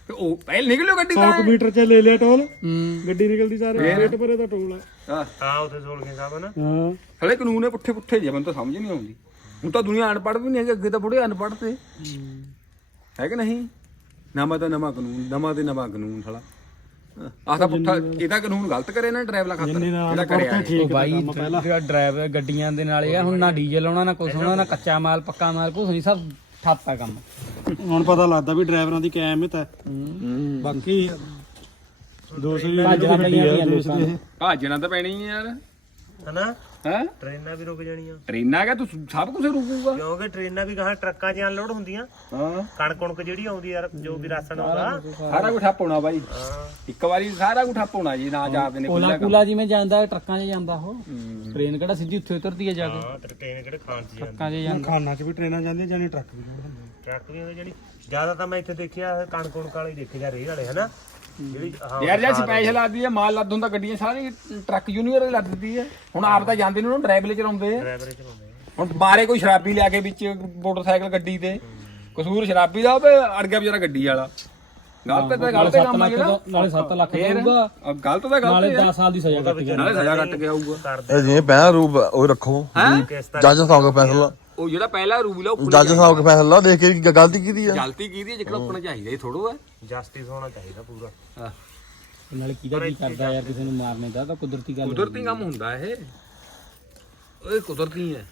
ਤੇ ਉਹ ਪਹਿਲ ਨਿਕਲਿਓ ਗੱਡੀ 100 ਦਾ ਮੀਟਰ ਚ ਲੈ ਲਿਆ ਟੋਲ ਹੂੰ। ਗੱਡੀ ਨਿਕਲਦੀ ਸਾਰੇ ਰੇਟ ਪਰੇ ਦਾ ਟੋਲ ਆ। ਹਾਂ। ਹਾਂ ਉੱਥੇ ਸੋਲਗੇ ਸਾਹਿਬ ਨਾ। ਹਾਂ। ਹਲੇ ਕਾਨੂੰਨ ਨੇ ਪੁੱਠੇ ਪੁੱਠੇ ਜੇ ਮੈਨੂੰ ਤਾਂ ਸਮਝ ਨਹੀਂ ਆਉਂਦੀ। ਹੁਣ ਤਾਂ ਦੁਨੀਆ ਅਨਪੜ੍ਹ ਵੀ ਨਹੀਂ ਹੈਗੀ ਅੱਗੇ ਤਾਂ ਬੁੜੇ ਅਨਪੜ੍ਹ ਤੇ। ਹੈ ਕਿ ਨਹੀਂ? ਨਵਾਂ ਤਾਂ ਨਵਾਂ ਕਾਨੂੰਨ ਨਵਾਂ ਤੇ ਨਵਾਂ ਕਾਨੂੰਨ ਸਾਲਾ। ਆਹ ਤਾਂ ਪੁੱਠਾ ਇਹਦਾ ਕਾਨੂੰਨ ਗਲਤ ਕਰੇ ਨਾ ਡਰਾਈਵਰਾਂ ਖਾਤਰ। ਇਹਦਾ ਕਰਿਆ ਇਹ। ਉਹ ਬਾਈ ਜਿਹੜਾ ਡਰਾਈਵਰ ਗੱਡੀਆਂ ਦੇ ਨਾਲ ਇਹ ਆ ਹੁਣ ਨਾ ਡੀਜ਼ਲ ਆਉਣਾ ਨਾ ਕੁਛ ਆਉਣਾ ਨਾ ਕੱਚਾ ਮਾਲ ਪੱਕਾ ਮਾਲ ਕੁਛ ਨਹੀਂ ਸਭ ਠੱਪ ਆ ਕੰਮ। ਹੁਣ ਪਤਾ ਲੱਗਦਾ ਵੀ ਡਰਾਈਵਰਾਂ ਦੀ ਕਿਆ ਅਹਿਮੀਅਤ ਹੈ। ਬਾਕੀ ਦੂਸਰੀ ਭਾਜਣਾ ਪਈਆਂ ਦੀਆਂ ਲੋਕਾਂ ਨੂੰ। ਭਾਜਣਾ ਤਾਂ ਪੈਣੀ ਹੈ ਯਾਰ। ਹਨਾ? ਹੈ? ਟ੍ਰੇਨਾਂ ਵੀ ਰੁਕ ਜਾਣੀਆਂ। ਟ੍ਰੇਨਾਂ ਕਾ ਤੂੰ ਸਭ ਕੁਝ ਰੁਕੂਗਾ? ਕਿਉਂਕਿ ਟ੍ਰੇਨਾਂ ਵੀ ਗਾਹਾਂ ਟਰੱਕਾਂ 'ਚ ਅਨਲੋਡ ਹੁੰਦੀਆਂ। ਹਾਂ। ਕਣਕ ਕਣਕ ਜਿਹੜੀ ਆਉਂਦੀ ਯਾਰ ਜੋ ਵੀ ਰਾਸ਼ਨ ਆਉਂਦਾ। ਸਾਰਾ ਕੁਝ ਠੱਪ ਹੋਣਾ ਬਾਈ। ਹਾਂ। ਇੱਕ ਵਾਰੀ ਸਾਰਾ ਕੁਝ ਠੱਪ ਹੋਣਾ ਜੀ ਨਾ ਜਾਪਦੇ ਨੇ ਕੋਲਾ। ਕੂਲਾ ਜਿਵੇਂ ਜਾਂਦਾ ਟਰੱਕਾਂ 'ਚ ਜਾਂਦਾ ਉਹ। ਟ੍ਰੇਨ ਕਿਹੜਾ ਸਿੱਧੀ ਉੱਥੇ ਉਤਰਦੀ ਹੈ ਜਾ ਕੇ? ਹਾਂ ਤੇ ਟ੍ਰੇਨ ਕਿਹੜੇ ਖਾਣ ਚ ਜਾਂਦੇ। ਟਰੱਕਾਂ 'ਚ ਜਾਂਦਾ। ਖਾਨਾ 'ਚ ਵੀ ਟ੍ਰੇਨਾਂ ਜਾਂਦੀਆਂ ਜਾਨੀ ਟਰੱਕ ਵੀ ਜੋੜ ਹੁੰਦੇ ਟਰੱਕ ਵੀ ਹੁੰਦੇ ਜਿਹੜੀ ਜ਼ਿਆਦਾ ਤਾਂ ਮੈਂ ਇੱਥੇ ਦੇਖਿਆ ਕਣਕ ਕੁਣਕ ਵਾਲੇ ਹੀ ਦੇਖੇ ਜਾ ਰੇਹ ਵਾਲੇ ਹਨਾ? ਜਿਹੜੀ ਯਾਰ ਜੇ ਸਪੈਸ਼ਲ ਆਦੀ ਹੈ ਮਾਲ ਲੱਦ ਹੁੰਦਾ ਗੱਡੀਆਂ ਸਾਰੀ ਟਰੱਕ ਯੂਨੀਅਰ ਦੇ ਲੱਦ ਦਿੱਤੀ ਹੈ। ਹੁਣ ਆਪ ਤਾਂ ਜਾਂਦੇ ਨੇ ਉਹਨੂੰ ਡਰਾਈਵਰ ਚਲਾਉਂਦੇ ਆ। ਡਰਾਈਵਰ ਚਲਾਉਂਦੇ ਆ। ਹੁਣ ਬਾਰੇ ਕੋਈ ਸ਼ਰਾਬੀ ਲਿਆ ਕੇ ਵਿੱਚ ਮੋਟਰਸਾਈਕਲ ਗੱਡੀ ਤੇ ਕਸੂਰ ਸ਼ਰਾਬੀ ਦਾ ਹੋਵੇ ਅੜ ਗਿਆ ਵਿਚਾਰਾ ਗੱਡੀ ਵਾਲਾ। ਗਲਤ ਤਾਂ ਗਲਤ ਕੰਮ ਆ ਜਿਹੜਾ ਨਾਲੇ 7 ਲੱਖ ਦਾ ਫੇਰ ਹੋਊਗਾ। ਅਹ ਗਲਤ ਤਾਂ ਗਲਤ ਨਾਲੇ ਹੈ। 10 ਸਾਲ ਦੀ ਸਜ਼ਾ ਕੱਟ ਗਿਆ ਨਾਲੇ ਸਜ਼ਾ ਕੱਟ ਕੇ ਆਊਗਾ। ਕਰਦੇ ਇਹ ਜਿਵੇਂ ਪਹਿਲਾ ਰੂਪ ਉਹ ਰੱਖੋ। ਕਿਸ਼ਤਾਂ ਜੱਜ ਸਾਹਿਬ ਦਾ ਫੈਸਲਾ। ਉਹ ਜਿਹੜਾ ਪਹਿਲਾ ਰੂਲ ਆ ਉਹ ਜੱਜ ਸਾਹਿਬ ਦਾ ਫੈਸਲਾ ਦੇਖ ਕੇ ਕੀ ਗਲਤੀ ਕੀਤੀ ਆ। ਗਲਤੀ ਕੀਤੀ ਹੈ ਜਿਹੜਾ ਉੱਪਰ ਚਾਹੀਦਾ ਹੀ ਥੋੜੋ ਹੈ ਜਸਟਿਸ ਹੋਣਾ ਚਾਹੀਦਾ ਪੂਰਾ। ਨਾਲੇ ਕਿਹਦਾ ਕੀ ਕਰਦਾ ਯਾਰ ਕਿਸੇ ਨੂੰ ਮਾਰਨੇ ਦਾ ਤਾਂ ਕੁਦਰਤੀ ਗੱਲ ਕੁਦਰਤੀ ਕੰਮ ਹੁੰਦਾ ਇਹ। ਓਏ ਕੁਦਰਤੀ ਹੈ।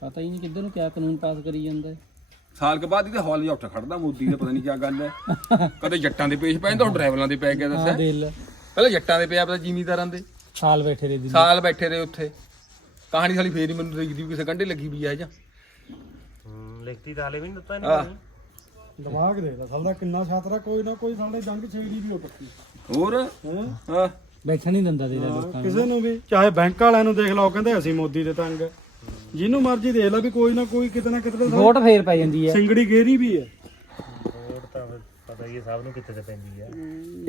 ਪਤਾ ਹੀ ਨਹੀਂ ਕਿੱਧਰ ਨੂੰ ਕਿਆ ਕਾਨੂੰਨ ਪਾਸ ਕਰੀ ਜਾਂਦਾ ਹੈ। ਸਾਲ ਕੇ ਬਾਅਦ ਇਹਦੇ ਹਾਲ ਜਿਹਾ ਉੱਠ ਖੜਦਾ ਮੋਦੀ ਦਾ ਪਤਾ ਨਹੀਂ ਕੀ ਗੱਲ ਹੈ। ਕਦੇ ਜੱਟਾਂ ਦੇ ਪੇਸ਼ ਪੈ ਜਾਂਦਾ ਹੁਣ ਡਰਾਈਵਰਾਂ ਦੇ ਪੈ ਗਿਆ ਹਾਂ ਦੱਸਿਆ ਪਹਿਲਾਂ ਜੱਟਾਂ ਦੇ ਪਿਆ ਪਤਾ ਜ਼ਿਮੀਦਾਰਾਂ ਦੇ। ਸਾਲ ਬੈਠੇ ਰਹੇ ਸਾਲ ਬੈਠੇ ਰਹੇ ਉੱਥੇ। ਕਹਾਣੀ ਸਾਲੀ ਫੇਰ ਹੀ ਮੈਨੂੰ ਦੇਖਦੀ ਵੀ ਕਿਸੇ ਕੰਢੇ ਲੱਗੀ ਵੀ ਆ ਜਾਂ। ਹੂੰ ਲਿਖਤੀ ਤਾਂ ਹਲੇ ਵੀ ਨਹੀਂ ਦਿੱਤਾ। ਇਹਨੂੰ ਦਿਮਾਗ ਦੇ ਲੈ ਸਾਡਾ ਕਿੰਨਾ ਛਾਤਰਾ ਕੋਈ ਨਾ ਕੋਈ ਸਾਡੇ ਜੰਗ ਛੇੜੀ ਦੀ ਹੋ ਪੱਕੀ। ਹੋਰ? ਹੈਂ? ਹਾਂ। ਬੈਠਣ ਨਹੀਂ ਦਿੰਦਾ ਦੇ ਲੋਕਾਂ ਨੂੰ। ਕਿਸੇ ਨੂੰ ਵੀ ਚਾਹੇ ਬੈਂਕ ਵਾਲਿਆਂ ਨੂੰ ਦੇਖ ਲਓ ਕਹਿੰਦੇ ਅਸੀਂ ਮੋਦੀ ਦੇ ਤੰਗ। ਜਿਹਨੂੰ ਮਰਜ਼ੀ ਦੇਖ ਲੈ ਵੀ ਕੋਈ ਨਾ ਕੋਈ ਕਿਤੇ ਨਾ ਕਿਤੇ ਤਾਂ ਵੋਟ ਫੇਰ ਪੈ ਜਾਂਦੀ ਹੈ। ਸਿੰਗੜੀ ਗੇਰੀ ਵੀ ਹੈ। ਪਤਾ ਹੀ ਹੈ ਸਭ ਨੂੰ ਕਿੱਥੇ ਤੇ ਪੈਂਦੀ ਆ।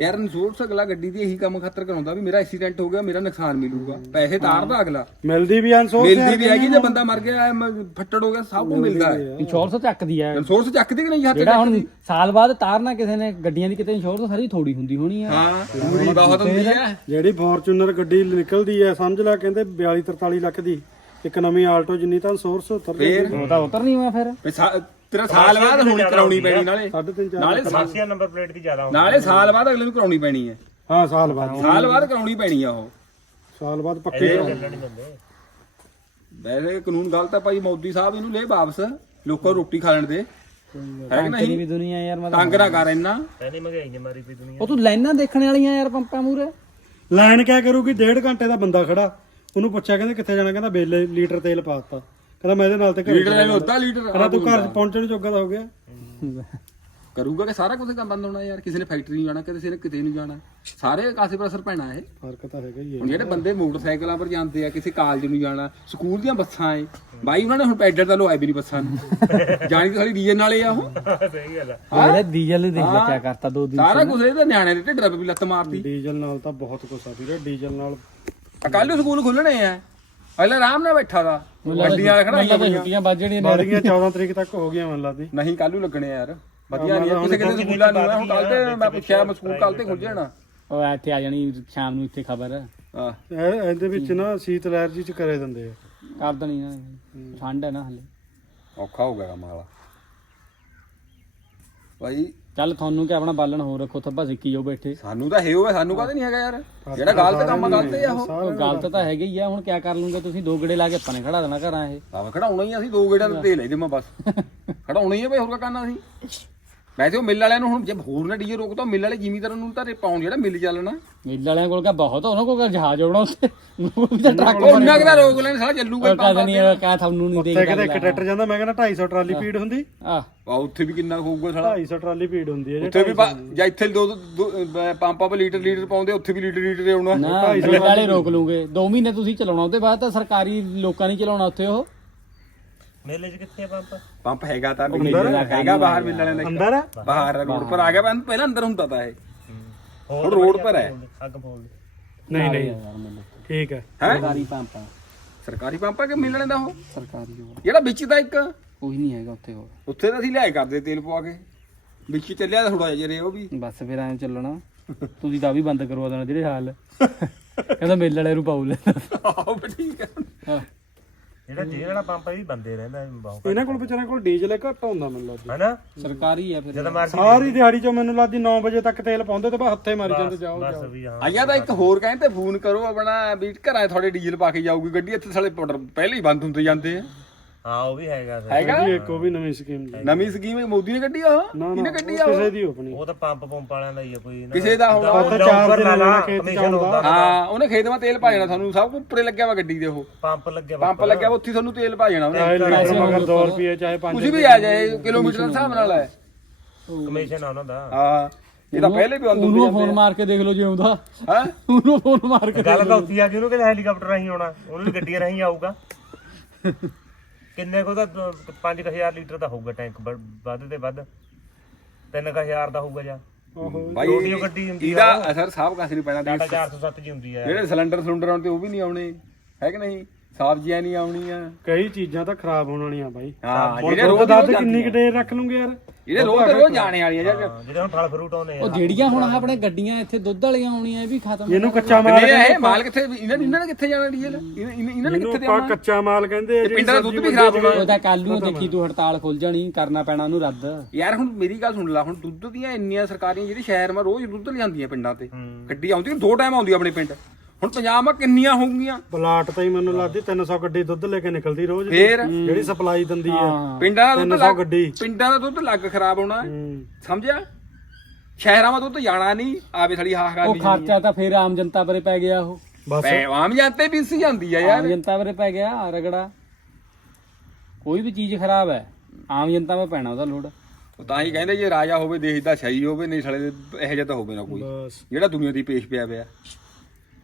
ਯਾਰ ਇਨਸ਼ੋਰੈਂਸ ਅਗਲਾ ਗੱਡੀ ਦੀ ਇਹੀ ਕੰਮ ਖਾਤਰ ਕਰਾਉਂਦਾ ਵੀ ਮੇਰਾ ਐਕਸੀਡੈਂਟ ਹੋ ਗਿਆ ਮੇਰਾ ਨੁਕਸਾਨ ਮਿਲੂਗਾ। ਪੈਸੇ ਤਾਰਦਾ ਅਗਲਾ। ਮਿਲਦੀ ਵੀ ਅਨਸੋਰ ਮਿਲਦੀ ਵੀ ਹੈਗੀ ਜੇ ਬੰਦਾ ਮਰ ਗਿਆ ਫੱਟੜ ਹੋ ਗਿਆ ਸਭ ਕੁਝ ਮਿਲਦਾ ਹੈ। ਇੰਸ਼ੋਰੈਂਸ ਚੱਕਦੀ ਹੈ ਇਨਸ਼ੋਰੈਂਸ ਚੱਕਦੀ ਕਿ ਨਹੀਂ ਹੱਥ ਜਿਹੜਾ ਹੁਣ ਸਾਲ ਬਾਅਦ ਤਾਰਨਾ ਕਿਸੇ ਨੇ ਗੱਡੀਆਂ ਦੀ ਕਿਤੇ ਇੰਸ਼ੋਰੈਂਸ ਸਾਰੀ ਥੋੜੀ ਹੁੰਦੀ ਹੋਣੀ ਆ। ਹਾਂ ਪੂਰੀ ਬਹੁਤ ਹੁੰਦੀ ਹੈ ਜਿਹੜੀ ਫੋਰਚੂਨਰ ਗੱਡੀ ਨਿਕਲਦੀ ਹੈ ਸਮਝ ਲੈ ਕਹਿੰਦੇ 42 43 ਲੱਖ ਦੀ। ਇੱਕ ਨਵੀਂ ਆਲਟੋ ਜਿੰਨੀ ਤਾਂ ਸੋਰਸ ਉਤਰ ਫੇਰ? ਉਹ ਤਾਂ ਉਤਰ ਨਹੀਂ ਹੋਇਆ ਫਿਰ। ਵੀ ਸਾ- ਤੇਰਾ ਸਾਲ ਬਾਅਦ ਹੋਣੀ ਕਰਾਉਣੀ ਪੈਣੀ ਨਾਲੇ। ਸਾਢੇ ਤਿੰਨ ਚਾਰ ਨਾਲੇ ਸਾਸੀਆ ਨੰਬਰ ਪਲੇਟ ਦੀ ਜ਼ਿਆਦਾ ਹੁੰਦੀ ਨਾਲੇ ਸਾਲ ਬਾਅਦ ਅਗਲੇ ਨੂੰ ਕਰਾਉਣੀ ਪੈਣੀ ਹੈ ਹਾਂ ਸਾਲ ਬਾਅਦ। ਸਾਲ ਬਾਅਦ ਕਰਾਉਣੀ ਪੈਣੀ ਆ ਉਹ। ਸਾਲ ਬਾਅਦ ਪੱਕੀ। ਚੱਲਣ ਨਹੀਂ ਦਿੰਦੇ। ਵੈਸੇ ਕਾਨੂੰਨ ਗਲਤ ਹੈ ਭਾਈ ਮੋਦੀ ਸਾਹਿਬ ਇਹਨੂੰ ਲੈ ਵਾਪਸ। ਲੋਕਾਂ ਨੂੰ ਰੋਟੀ ਖਾ ਲੈਣ ਦੇ। ਹੈ ਕਿ ਨਹੀਂ? ਨਹੀਂ ਵੀ ਦੁਨੀਆ ਯਾਰ ਮਤਲਬ ਤੰਗ ਨਾ ਕਰ ਇੰਨਾ। ਕਹਿੰਦੇ ਮਹਿੰਗਾਈ ਨੇ ਮਾਰੀ ਪਈ ਦੁਨੀਆ। ਉਹ ਤੂੰ ਲਾਈਨਾਂ ਦੇਖਣ ਵਾਲੀਆਂ ਯਾਰ ਪੰਪਾਂ ਮੂਰੇ ਲਾਈਨ ਕਿਆ ਕਰੂਗੀ ਡੇਢ ਘੰਟੇ ਦਾ ਬੰਦਾ ਖੜਾ। ਉਹਨੂੰ ਪੁੱਛਿਆ ਕਹਿੰਦੇ ਕਿੱਥੇ ਜਾਣਾ? ਕਹਿੰਦਾ ਬੇਲੇ ਲੀਟਰ ਤੇਲ ਪਾਤਾ ਕਹਿੰਦਾ ਮੈਂ ਇਹਦੇ ਨਾਲ ਤੇ ਘਰੇ ਲੀਟਰ ਇਹਨੂੰ ਅੱਧਾ ਲੀਟਰ ਕਹਿੰਦਾ ਤੂੰ ਘਰ ਪਹੁੰਚਣ ਜੋਗਾ ਤਾਂ ਹੋ ਗਿਆ। ਕਰੂਗਾ ਕਿ ਸਾਰਾ ਕੁਝ ਕੰਮ ਬੰਦ ਹੋਣਾ ਯਾਰ ਕਿਸੇ ਨੇ ਫੈਕਟਰੀ ਨਹੀਂ ਜਾਣਾ ਕਿਸੇ ਨੇ ਕਿਤੇ ਨਹੀਂ ਜਾਣਾ। ਸਾਰੇ ਕਾਸੇ ਪਰ ਅਸਰ ਪੈਣਾ ਇਹ। ਫ਼ਰਕ ਤਾਂ ਹੈਗਾ ਹੀ ਹੈ। ਹੁਣ ਜਿਹੜੇ ਬੰਦੇ ਮੋਟਰਸਾਈਕਲਾਂ ਪਰ ਜਾਂਦੇ ਆ ਕਿਸੇ ਕਾਲਜ ਨੂੰ ਜਾਣਾ ਸਕੂਲ ਦੀਆਂ ਬੱਸਾਂ ਏ। ਬਾਈ ਉਹਨਾਂ ਨੇ ਹੁਣ ਪੈਡਲ ਤਾਂ ਲਵਾਏ ਵੀ ਨਹੀਂ ਬੱਸਾਂ ਨੂੰ। ਜਾਣੀ ਤਾਂ ਸਾਡੀ ਡੀਜ਼ਲ ਨਾਲੇ ਆ ਉਹ। ਸਹੀ ਗੱਲ ਆ। ਜਿਹੜੇ ਡੀਜ਼ਲ ਦੇਖ ਲੈ ਕਿਆ ਕਰਤਾ ਦੋ ਦਿਨ ਸਾਰਾ ਕੁਝ ਇਹਦੇ ਨਿਆਣੇ ਦੇ ਢਿੱਡ ਵੀ ਲੱਤ ਮਾਰਦੀ ਡੀਜ਼ਲ ਨਾਲ ਤਾਂ ਬਹੁਤ ਕੁਛ ਆ ਵੀਰੇ ਡੀਜ਼ਲ ਨਾਲ ਕੱਲ ਨੂੰ ਸਕੂਲ ਖੁੱਲਣੇ ਆ। ਪਹਿਲਾਂ ਆਰਾਮ ਨਾਲ ਬੈਠਾ ਦਾ ਗੱਡੀਆਂ ਖੜਾਈਆਂ ਛੁੱਟੀਆਂ ਵੱਜ ਜਿਹੜੀਆਂ ਨੇ। ਬਾਰੀਆਂ 14 ਤਰੀਕ ਤੱਕ ਹੋ ਗਈਆਂ ਮਨ ਲੱਗਦੀ। ਨਹੀਂ ਕੱਲ ਨੂੰ ਲੱਗਣੇ ਯਾਰ। ਵਧੀਆ ਨਹੀਂ। ਕਿਸੇ ਕਿਸੇ ਸਕੂਲਾਂ ਨੂੰ ਹੁਣ ਕੱਲ ਤੇ ਮੈਂ ਪੁੱਛਿਆ ਮੈਂ ਸਕੂਲ ਕੱਲ ਤੇ ਖੁੱਲ ਜਾਣਾ। ਉਹ ਇੱਥੇ ਆ ਜਾਣੀ ਸ਼ਾਮ ਨੂੰ ਇੱਥੇ ਖਬਰ। ਆ ਇਹ ਇਹਦੇ ਵਿੱਚ ਨਾ ਸੀਤ ਐਲਰਜੀ ਚ ਕਰੇ ਦਿੰਦੇ ਆ। ਕਰ ਦੇਣੀ ਨਾ। ਠੰਡ ਹੈ ਨਾ ਹਲੇ। ਔਖਾ ਹੋ ਗਿਆ ਕੰਮ ਵਾਲਾ। ਭਾਈ ਚੱਲ ਤੁਹਾਨੂੰ ਕਿ ਆਪਣਾ ਬਾਲਣ ਹੋਰ ਰੱਖੋ ਥੱਬਾ ਸਿੱਕੀ ਜੋ ਬੈਠੇ। ਸਾਨੂੰ ਤਾਂ ਹੈ ਸਾਨੂੰ ਕਾਹਦੇ ਨਹੀਂ ਹੈਗਾ ਯਾਰ? ਜਿਹੜਾ ਗਲਤ ਕੰਮ ਆ ਗਲਤ ਆ ਉਹ। ਉਹ ਗਲਤ ਤਾਂ ਹੈਗਾ ਹੀ ਆ ਹੁਣ ਕਿਆ ਕਰ ਲੂੰਗੇ ਤੁਸੀਂ? ਦੋ ਗੜੇ ਲਾ ਕੇ ਆਪਾਂ ਨੇ ਖੜਾ ਦੇਣਾ ਘਰਾਂ ਇਹ। ਆਹ ਖੜਾਉਣਾ ਹੀ ਆ, ਅਸੀਂ ਦੋ ਗੇੜਾਂ ਦਾ ਤੇਲ ਇਹਦੇ ਮੈਂ ਬਸ। ਖੜਾਉਣਾ ਹੀ ਆ ਬਈ ਹੋਰ ਕਾ ਕਰਨਾ ਅਸੀਂ? ਵੈਸੇ ਉਹ ਮਿਲ ਵਾਲਿਆਂ ਨੂੰ ਹੁਣ ਜੇ ਹੋਰ ਨਾ ਡੀਜੇ ਰੋਕਦਾ ਮਿਲ ਵਾਲੇ ਜ਼ਿਮੀਦਾਰਾਂ ਨੂੰ ਤਾਂ ਰੇ ਪਾਉਣ ਜਿਹੜਾ ਮਿਲ ਚੱਲਣਾ ਮਿਲ ਵਾਲਿਆਂ ਕੋਲ ਕਾ ਬਹੁਤ ਉਹਨਾਂ ਕੋਲ ਜਹਾਜ਼ ਵੀ ਤਾਂ ਟਰੱਕ ਉਹ ਉਹਨਾਂ ਰੋਕ ਲੈਣ ਸਾਲਾ ਕਾ ਪੰਜ ਨਹੀਂ ਕਾ ਤੁਹਾਨੂੰ ਨਹੀਂ ਤੇ ਦੇਖਦਾ ਕਿਤੇ ਇੱਕ ਟਰੈਕਟਰ ਜਾਂਦਾ ਮੈਂ ਕਹਿੰਦਾ 250 ਟਰਾਲੀ ਪੀੜ ਹੁੰਦੀ? ਆ ਆ ਉੱਥੇ ਵੀ ਕਿੰਨਾ ਹੋਊਗਾ ਸਾਲਾ? 250 ਟਰਾਲੀ ਪੀੜ ਹੁੰਦੀ ਹੈ ਉੱਥੇ ਵੀ ਪਾ- ਜਾਂ ਇੱਥੇ ਦੋ ਦੋ- ਅਹ ਪੰਪਾਂ 'ਤੇ ਲੀਟਰ ਲੀਟਰ ਪਾਉਂਦੇ ਉੱਥੇ ਵੀ ਲੀਟਰ ਲੀਟਰ ਆਉਣਾ। ਨਾ ਮਿਲ ਵਾਲੇ ਰੋਕ ਲੂਗੇ। 2 ਮਹੀਨੇ ਤੁਸੀਂ ਚਲਾਉਣਾ ਉਹਦੇ ਬਾਅਦ ਤਾਂ ਸਰਕਾਰੀ ਲੋਕਾਂ ਨਹੀਂ ਚਲਾਉਣਾ ਉੱਥੇ ਉਹ। ਮੇਲੇ 'ਚ ਕਿੱਥੇ ਆ ਪੰਪ? ਪੰਪ ਹੈਗਾ ਤਾਂ ਹੈਗਾ ਬਾਹਰ ਮਿਲ ਵਾਲਿਆਂ ਦਾ ਅੰਦਰ? ਆ? ਬਾਹਰ ਰੋਡ ਪਰ ਆ ਗਿਆ ਪਹਿਲਾਂ ਪਹਿਲਾਂ ਅੰਦਰ ਹੁੰਦਾ ਤਾਂ ਇਹ। ਹੋਰ ਹੁਣ ਰੋਡ ਪਰ ਹੈ। ਅੱਗ ਫੋਲ ਨਹੀਂ ਨਹੀਂ। ਠੀਕ ਹੈ। ਹੈ? ਸਰਕਾਰੀ ਪੰਪ ਆ। ਸਰਕਾਰੀ ਪੰਪ ਆ ਕਿ ਮਿਲ ਵਾਲੇ ਦਾ ਉਹ? ਸਰਕਾਰੀ ਉਹ ਜਿਹੜਾ ਵਿੱਚ ਦਾ ਇੱਕ? ਕੋਈ ਨਹੀਂ ਹੈਗਾ ਉੱਥੇ ਹੋਰ। ਉੱਥੇ ਤਾਂ ਅਸੀਂ ਲਿਆਏ ਕਰਦੇ ਤੇਲ ਪਵਾ ਕੇ। ਵਿੱਚ ਚੱਲਿਆ ਤਾਂ ਥੋੜਾ ਜਿਹਾ ਰੇ ਉਹ ਵੀ। ਬਸ ਫਿਰ ਐਂ ਚੱਲਣਾ। ਤੁਸੀਂ ਤਾਂ ਵੀ ਬੰਦ ਕਰਵਾ ਦੇਣਾ ਜਿਹੜੇ ਹਾਲ। ਕਹਿੰਦਾ ਮੇਲੇ ਵਾਲੇ ਨੂੰ ਪਾਉ ਲੈ ਆਹੋ ਵੀ ਠੀਕ ਹੈ। ਹਾਂ। ਜਿਹੜਾ ਜੇ ਵਾਲਾ ਪੰਪ ਆ ਇਹ ਵੀ ਬੰਦੇ ਰਹਿੰਦਾ ਇਹ ਬਹੁਤ ਇਹਨਾਂ ਕੋਲ ਵਿਚਾਰਿਆਂ ਕੋਲ ਡੀਜ਼ਲ ਘੱਟ ਹੁੰਦਾ ਮੈਨੂੰ ਲੱਗਦਾ। ਹਨਾ? ਸਰਕਾਰੀ ਆ ਫਿਰ। ਜਦੋਂ ਮਰਜ਼ੀ ਸਾਰੀ ਦਿਹਾੜੀ ਚੋਂ ਮੈਨੂੰ ਲੱਗਦੀ 9 ਵਜੇ ਤੱਕ ਤੇਲ ਪਾਉਂਦੇ ਤੇ ਬਸ ਹੱਥੇ ਮਾਰੀ ਜਾਂਦੇ ਜਾਓ ਬਸ ਵੀ ਹਾਂ। ਆਇਆ ਤਾਂ ਇੱਕ ਹੋਰ ਕਹਿੰਦੇ ਫੋਨ ਕਰੋ ਆਪਣਾ ਵੀ ਘਰਾਂ 'ਚ ਤੁਹਾਡੇ ਡੀਜ਼ਲ ਪਾ ਕੇ ਜਾਊਗੀ ਗੱਡੀ ਇੱਥੇ ਸਾਲੇ ਪਾਊਡਰ ਪਹਿਲੇ ਹੀ ਬੰਦ ਹੁੰਦੇ ਜਾਂਦੇ ਆ। ਹਾਂ ਉਹ ਵੀ ਹੈਗਾ ਫਿਰ। ਹੈਗਾ? ਜੀ ਇੱਕ ਉਹ ਵੀ ਨਵੀਂ ਸਕੀਮ ਜੀ। ਨਵੀਂ ਸਕੀਮ ਮੋਦੀ ਨੇ ਕੱਢੀ ਆ ਉਹ? ਨਾ ਕੱਢੀ ਆ ਉਹ? ਕਿਸੇ ਦੀ ਆਪਣੀ। ਉਹ ਤਾਂ ਪੰਪ ਪੰਪ ਵਾਲਿਆਂ ਦਾ ਹੀ ਆ ਕੋਈ ਨਾ। ਕਿਸੇ ਦਾ ਹੁਣ। ਪਤਾ ਚਾਰ ਦਿਨ ਲਾ ਲਾ ਹੋਣਾ ਖੇਤ ਚ ਕਮਿਸ਼ਨ ਹੁੰਦਾ ਹਾਂ ਉਹਨੇ ਖੇਤ ਮਾ ਤੇਲ ਪਾ ਜਾਣਾ ਤੁਹਾਨੂੰ ਸਭ ਕੁਝ ਉੱਪਰੇ ਲੱਗਿਆ ਵਾ ਗੱਡੀ ਦੇ ਉਹ। ਪੰਪ ਲੱਗਿਆ ਪੰਪ ਲੱਗਿਆ ਵਾ ਉੱਥੇ ਤੁਹਾਨੂੰ ਤੇਲ ਪਾ ਜਾਣਾ ਉਹਨੇ। ਚਾਹੇ ਲੀਟਰ ਮਗਰ 2 ਰੁਪਏ ਚਾਹੇ 5 ਕੁਝ ਵੀ ਆ ਜਾਏ ਕਿਲੋਮੀਟਰ ਦੇ ਹਿਸਾਬ ਨਾਲ ਹੈ ਕਮਿਸ਼ਨ ਆ ਉਹਨਾਂ ਦਾ। ਹਾਂ ਇਹ ਤਾਂ ਪਹਿਲੇ ਵੀ ਅੰਦਰ ਉਹਨੂੰ ਫੋਨ ਮਾਰ ਕੇ ਦੇਖ ਲਓ ਜੇ ਆਉਂਦਾ। ਹਾਂ? ਉਹਨੂੰ ਫੋਨ ਮਾਰ ਕੇ ਗੱਲ ਤਾਂ ਉੱਤੀ ਆ ਕਿ ਉਹਨੂੰ ਕਹਿੰਦੇ ਹੈਲੀਕਾਪਟਰ ਰਾਹੀਂ ਆਉਣਾ। ਉਹਨੂੰ ਵੀ ਗੱਡੀਆਂ ਰਾਹੀਂ ਆਊਗਾ। ਕਿੰਨੇ ਕੋ ਤਾਂ 5000 ਲੀਟਰ ਦਾ ਹੋਊਗਾ ਟੈਂਕ ਵ- ਵੱਧ ਤੇ ਵੱਧ। 3000 ਦਾ ਹੋਊਗਾ ਜਾਂ। ਰੋਟੀ ਉਹ ਗੱਡੀ ਹੁੰਦੀ ਆ। ਇਹਦਾ ਅਸਰ ਸਾਫ਼ ਕਾਸ ਨਹੀਂ ਪੈਣਾ ਟਾਟਾ 407 ਜੀ ਹੁੰਦੀ ਆ। ਜਿਹੜੇ ਸਿਲੰਡਰ ਸਿਲੰਡਰ ਆਉਣ ਤੇ ਉਹ ਵੀ ਨਹੀਂ ਆਉਣੇ ਹੈ ਕਿ ਨਹੀਂ? ਸਬਜ਼ੀਆਂ ਨਹੀਂ ਆਉਣੀਆਂ। ਕਈ ਚੀਜ਼ਾਂ ਤਾਂ ਖਰਾਬ ਹੋਣ ਵਾਲੀਆਂ ਬਾਈ। ਹਾਂ ਹੁਣ ਜਿਹੜੇ ਦੁੱਧ ਰੋਜ਼ ਰੋਜ਼ ਕਿੰਨੀ ਕੁ ਦੇਰ ਰੱਖ ਲੂੰਗੇ ਯਾਰ? ਜਿਹੜੇ ਰੋਜ਼ ਤੇ ਰੋਜ਼ ਜਾਣੇ ਵਾਲੀਆਂ ਜਿਹੜੇ ਹੁਣ ਫਲ ਫਰੂਟ ਆਉਂਦੇ ਉਹ ਆ ਜਿਹੜੀਆਂ ਹੁਣ ਆਪਣੇ ਗੱਡੀਆਂ ਇੱਥੇ ਦੁੱਧ ਵਾਲੀਆਂ ਆਉਣੀਆਂ ਇਹ ਵੀ ਖਤਮ ਇਹਨੂੰ ਕੱਚਾ ਮਾਲ ਇਹ? ਮਾਲ ਕਿੱਥੇ ਇਹਨਾਂ ਇਹਨਾਂ ਨੇ ਕਿੱਥੇ ਜਾਣਾ ਡੀਜ਼ਲ? ਇਹਨਾਂ ਇਹਨਾਂ ਇਹਨਾਂ ਨੇ ਇਹਨੂੰ ਕਿੱਥੇ ਆਪਾਂ ਜਾਣਾ? ਕੱਚਾ ਮਾਲ ਕਹਿੰਦੇ ਆ ਇਹ ਜਿਹੜੀ ਪਿੰਡਾਂ ਦਾ ਦੁੱਧ ਵੀ ਖਰਾਬ ਹੋਣਾ। ਉਹਦਾ ਕੱਲ ਨੂੰ ਦੇਖੀ ਤੂੰ ਹੜਤਾਲ ਖੁੱਲ ਜਾਣੀ ਕਰਨਾ ਪੈਣਾ ਉਹਨੂੰ ਰੱਦ। ਯਾਰ ਹੁਣ ਮੇਰੀ ਗੱਲ ਸੁਣ ਲੈ ਹੁਣ ਦੁੱਧ ਦੀਆਂ ਇੰਨੀਆਂ ਸਰਕਾਰੀਆਂ ਜਿਹੜੀ ਸ਼ਹਿਰ ਮਾ ਰੋਜ਼ ਦੁੱਧ ਲਿਆਂਦੀਆਂ ਪਿੰਡਾਂ ਤੇ। ਗੱਡੀ ਆਉਂਦੀ ਦੋ ਟਾਈਮ ਆਉਂਦੀ ਆਪਣੇ ਪਿੰਡ। ਹੁਣ ਪੰਜਾਬ ਮਾ ਕਿੰਨੀਆਂ ਹੋਊਗੀਆਂ? ਪਲਾਟ ਤਾਂ ਹੀ ਮੈਨੂੰ ਲੱਗਦੀ 300 ਗੱਡੀ ਦੁੱਧ ਲੈ ਕੇ ਨਿਕਲਦੀ ਰੋਜ਼ ਫੇਰ? ਜਿਹੜੀ ਸਪਲਾਈ ਦਿੰਦੀ ਆ। ਹਾਂ। ਪਿੰਡਾਂ ਦਾ ਦੁੱਧ 300 ਲੱਗ ਗੱਡੀ। ਪਿੰਡਾਂ ਦਾ ਦੁੱਧ ਲੱਗ ਖਰਾਬ ਹੋਣਾ। ਸਮਝਿਆ? ਸ਼ਹਿਰਾਂ ਮਾ ਦੁੱਧ ਜਾਣਾ ਨਹੀਂ ਆਵੇ ਥੜੀ ਹਾਹਾਕਾਰ ਉਹ ਖਰਚਾ ਤਾਂ ਫੇਰ ਆਮ ਜਨਤਾ ਪਰੇ ਪੈ ਗਿਆ ਉਹ। ਬਸ। ਆਮ ਜਾਂਦੇ ਵੀ ਸੀ ਜਾਂਦੀ ਆ ਯਾਰ। ਆਮ ਜਨਤਾ ਪਰੇ ਪੈ ਗਿਆ ਰਗੜਾ। ਕੋਈ ਵੀ ਚੀਜ਼ ਖਰਾਬ ਹੈ ਆਮ ਜਨਤਾ 'ਤੇ ਪੈਣਾ ਉਹਦਾ ਲੋਡ ਉਹ ਤਾਂ ਹੀ ਕਹਿੰਦੇ ਜੇ ਰਾਜਾ ਹੋਵੇ ਦੇਸ਼ ਦਾ ਸਹੀ ਹੋਵੇ ਨਹੀਂ ਸਾਲੇ ਇਹੋ ਜਿਹਾ ਤਾਂ ਹੋਵੇ ਨਾ ਕੋਈ। ਜਿਹੜਾ ਦੁਨੀਆ ਦੀ ਪੇਸ਼ ਪਿਆ ਪਿਆ।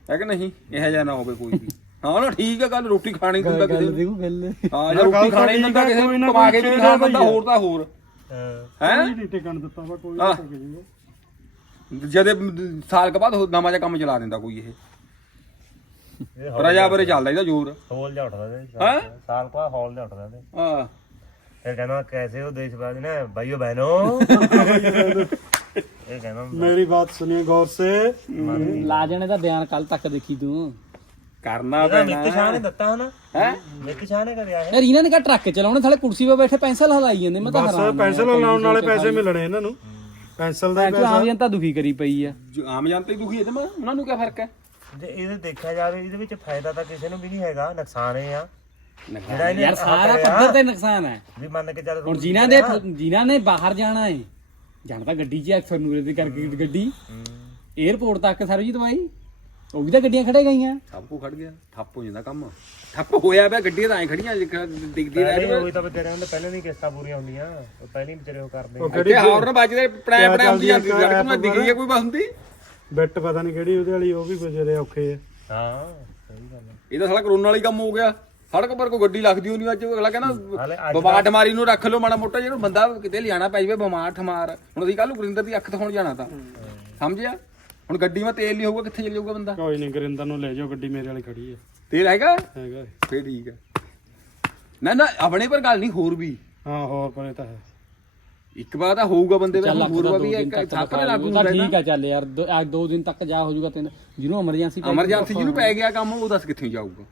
ਹੈ ਕਿ ਨਹੀਂ? ਇਹੋ ਜਿਹਾ ਨਾ ਹੋਵੇ ਕੋਈ ਵੀ। ਹਾਂ ਨਾ ਠੀਕ ਹੈ ਗੱਲ ਰੋਟੀ ਖਾਣੀ ਦਿੰਦਾ ਕਿਸੇ ਨੂੰ। ਦੇਖੋ ਗੱਲ। ਹਾਂ ਜੇ ਰੋਟੀ ਖਾਣੀ ਦਿੰਦਾ ਕਿਸੇ ਨੂੰ ਕਮਾ ਕੇ ਵੀ ਖਾਣ ਦਿੰਦਾ ਹੋਰ ਤਾਂ ਹੋਰ। ਹਾਂ। ਨਹੀਂ ਟਿਕਣ ਦਿੱਤਾ ਵਾ ਕੋਈ ਹਾਂ। ਨਹੀਂ ਟਿਕ ਜਦੇ ਸਾਲ ਕੇ ਬਾਅਦ ਹੋਰ ਨਵਾਂ ਜਿਹਾ ਕੰਮ ਚਲਾ ਦਿੰਦਾ ਕੋਈ ਇਹ। ਇਹ ਪ੍ਰਜਾ ਬਰੇ ਚੱਲਦਾ ਇਹਦਾ ਜ਼ੋਰ। ਹੌਲ ਜਾ ਉੱਠਦਾ ਤੇ ਹੈਂ? ਸਾਲ ਕੋ ਹੌਲ ਜਾ ਉੱਠਦਾ ਤੇ ਹਾਂ। ਫਿਰ ਕਹਿੰਦਾ ਕੈਸੇ ਹੋ ਦੇਸ਼ਵਾਦੀ ਨਾ? ਭਾਈਓ ਬਹਿਨੋ ਕਹਿੰਦਾ ਮੇਰੀ ਬਾਤ ਸੁਣੀਏ ਗੌਰ ਸੇ। ਲਾ ਜਾਣੇ ਦਾ ਬਿਆਨ ਕੱਲ ਤੱਕ ਦੇਖੀ ਤੂੰ। ਕਰਨਾ ਪੈਣਾ ਨਿੱਤ ਸ਼ਾਹ ਨੇ ਦਿੱਤਾ ਹਨਾ। ਹੈ? ਨਿੱਤ ਸ਼ਾਹ ਨੇ ਕਰਿਆ ਇਹ। ਯਾਰ ਇਹਨਾਂ ਨੇ ਕਾ ਟਰੱਕ ਚਲਾਉਣੇ ਥਾਲੇ ਕੁਰਸੀ 'ਤੇ ਬੈਠੇ ਪੈਨਸਲ ਹਲਾਈ ਜਾਂਦੇ ਮੈਂ ਤਾਂ ਬਸ ਪੈਨਸਲ ਲਾਉਣ ਵਾਲੇ ਪੈਸੇ ਮਿਲਣੇ ਇਹਨਾਂ ਨੂੰ। ਪੈਨਸਲ ਦਾ ਪੈਸਾ। ਆਮ ਜਨਤਾ ਦੁਖੀ ਕਰੀ ਪਈ ਆ। ਜੋ ਆਮ ਜਨਤਾ ਹੀ ਦੁਖੀ ਹੈ ਤੇ ਮੈਂ ਉਹਨਾਂ ਨੂੰ ਕੀ ਫ਼ਰਕ ਹੈ? ਜੇ ਇਹਦੇ ਦੇਖਿਆ ਜਾਵੇ ਇਹਦੇ ਵਿੱਚ ਫਾਇਦਾ ਤਾਂ ਕਿਸੇ ਨੂੰ ਵੀ ਨਹੀਂ ਹੈਗਾ ਨੁਕਸਾਨ ਇਹ ਆ। ਜਿਹੜਾ ਯਾਰ ਸਾਰਾ ਪੱਧਰ ਤੇ ਨੁਕਸਾਨ ਹੈ। ਵੀ ਮੰਨ ਕੇ ਚੱਲ ਹੁਣ ਜਿਨ੍ਹਾਂ ਦੇ ਜਿਨ੍ਹਾਂ ਨੇ ਬਾਹਰ ਜਾਣਾ ਹੈ ਜਾਣਾ ਤਾਂ ਗੱਡੀ 'ਚ ਐਕਸਰ ਨੂਰੇ ਦੀ ਕਰਕੇ ਗੱਡੀ। 에어ਪੋਰਟ ਤੱਕ ਸਰਬਜੀਤ ਬਾਈ ਉਹ ਵੀ ਤਾਂ ਗੱਡੀਆਂ ਖੜੇ ਗਈਆਂ। ਸਭ ਕੋ ਖੜ ਗਿਆ। ਠੱਪ ਹੋ ਜਾਂਦਾ ਕੰਮ। ਠੱਪ ਹੋਇਆ ਪਿਆ ਗੱਡੀਆਂ ਤਾਂ ਐ ਖੜੀਆਂ ਦਿਖਦੀ ਰਹਿ ਹੋਈ ਤਾਂ ਵਿਚਾਰਿਆਂ ਦੇ ਪਹਿਲਾਂ ਨਹੀਂ ਕਿਸ਼ਤਾਂ ਪੂਰੀਆਂ ਹੁੰਦੀਆਂ। ਉਹ ਪਹਿਲਾਂ ਹੀ ਵਿਚਾਰੇ ਉਹ ਕਰਦੇ ਆ। ਅੱਗੇ ਹਾਰਨ ਵੱਜਦੇ ਪੜਾਇਆ ਪੜਾਇਆ ਹੁੰਦੀ ਜਾਂਦੀ ਸੜਕ ਮੈਂ ਦਿਖ ਰਹੀ ਹੈ ਕੋਈ ਬਸ ਹੁੰਦੀ? ਬਿੱਟ ਪਤਾ ਨਹੀਂ ਕਿਹੜੀ ਉਹਦੇ ਵਾਲੀ ਉਹ ਵੀ ਗੁਜ਼ਰੇ ਔਖੇ ਆ। ਹਾਂ। ਸਹੀ ਗੱਲ ਇਹ ਤਾਂ ਸਾਲਾ ਕਰੋਨਾ ਵਾਲੀ ਕੰਮ ਹੋ ਗਿਆ। ਸੜਕ ਪਰ ਕੋਈ ਗੱਡੀ ਲੱਗਦੀ ਹੋਣੀ ਅੱਜ ਅਗਲਾ ਕਹਿੰਦਾ ਬਿਮਾਰ ਠਮਾਰੀ ਨੂੰ ਰੱਖ ਲਓ ਮਾੜਾ ਮੋਟਾ ਜਿਹੜਾ ਬੰਦਾ ਕਿਤੇ ਲਿਆਣਾ ਪੈ ਜਾਵੇ ਬਿਮਾਰ ਠਮਾਰ। ਹੁਣ ਅਸੀਂ ਕੱਲ ਨੂੰ ਗੁਰਿੰਦਰ ਦੀ ਅੱਖ ਦਿਖਾਉਣ ਜਾਣਾ ਤਾਂ। ਸਮਝਿਆ? ਹੁਣ ਗੱਡੀ ਮੈਂ ਤੇਲ ਨਹੀਂ ਹੋਊਗਾ ਕਿੱਥੇ ਚੱਲ ਜਾਊਗਾ ਬੰਦਾ? ਕੋਈ ਨਹੀਂ ਗਰਿੰਦਰ ਨੂੰ ਲੈ ਜਾਓ ਗੱਡੀ ਮੇਰੇ ਵਾਲੀ ਖੜੀ ਹੈ ਤੇਲ ਹੈਗਾ? ਹੈਗਾ। ਫੇਰ ਠੀਕ ਹੈ ਨਾ ਨਾ ਆਪਣੇ ਪਰ ਗੱਲ ਨਹੀਂ ਹੋਰ ਵੀ। ਹਾਂ ਹੋਰ ਪਰੇ ਤਾਂ ਹੈ। ਇੱਕ ਵਾਰ ਤਾਂ ਹੋਊਗਾ ਬੰਦੇ ਹੋਰ ਦਾ ਵਾ ਇੱਕ ਤੱਕ ਥੱਪ ਤਾਂ ਲੱਗੂ ਤਾਂ ਠੀਕ ਆ ਚੱਲ ਯਾਰ ਦੋ ਦਿਨ ਤੱਕ ਜਾ ਹੋ ਜਾਊਗਾ ਤਿੰਨ ਜਿਹਨੂੰ ਐਮਰਜੈਂਸੀ ਐਮਰਜੈਂਸੀ ਜਿਹਨੂੰ ਪੈ ਗਿਆ ਕੰਮ ਉਹ ਦੱਸ ਕਿੱਥੇ ਜਾਊਗਾ।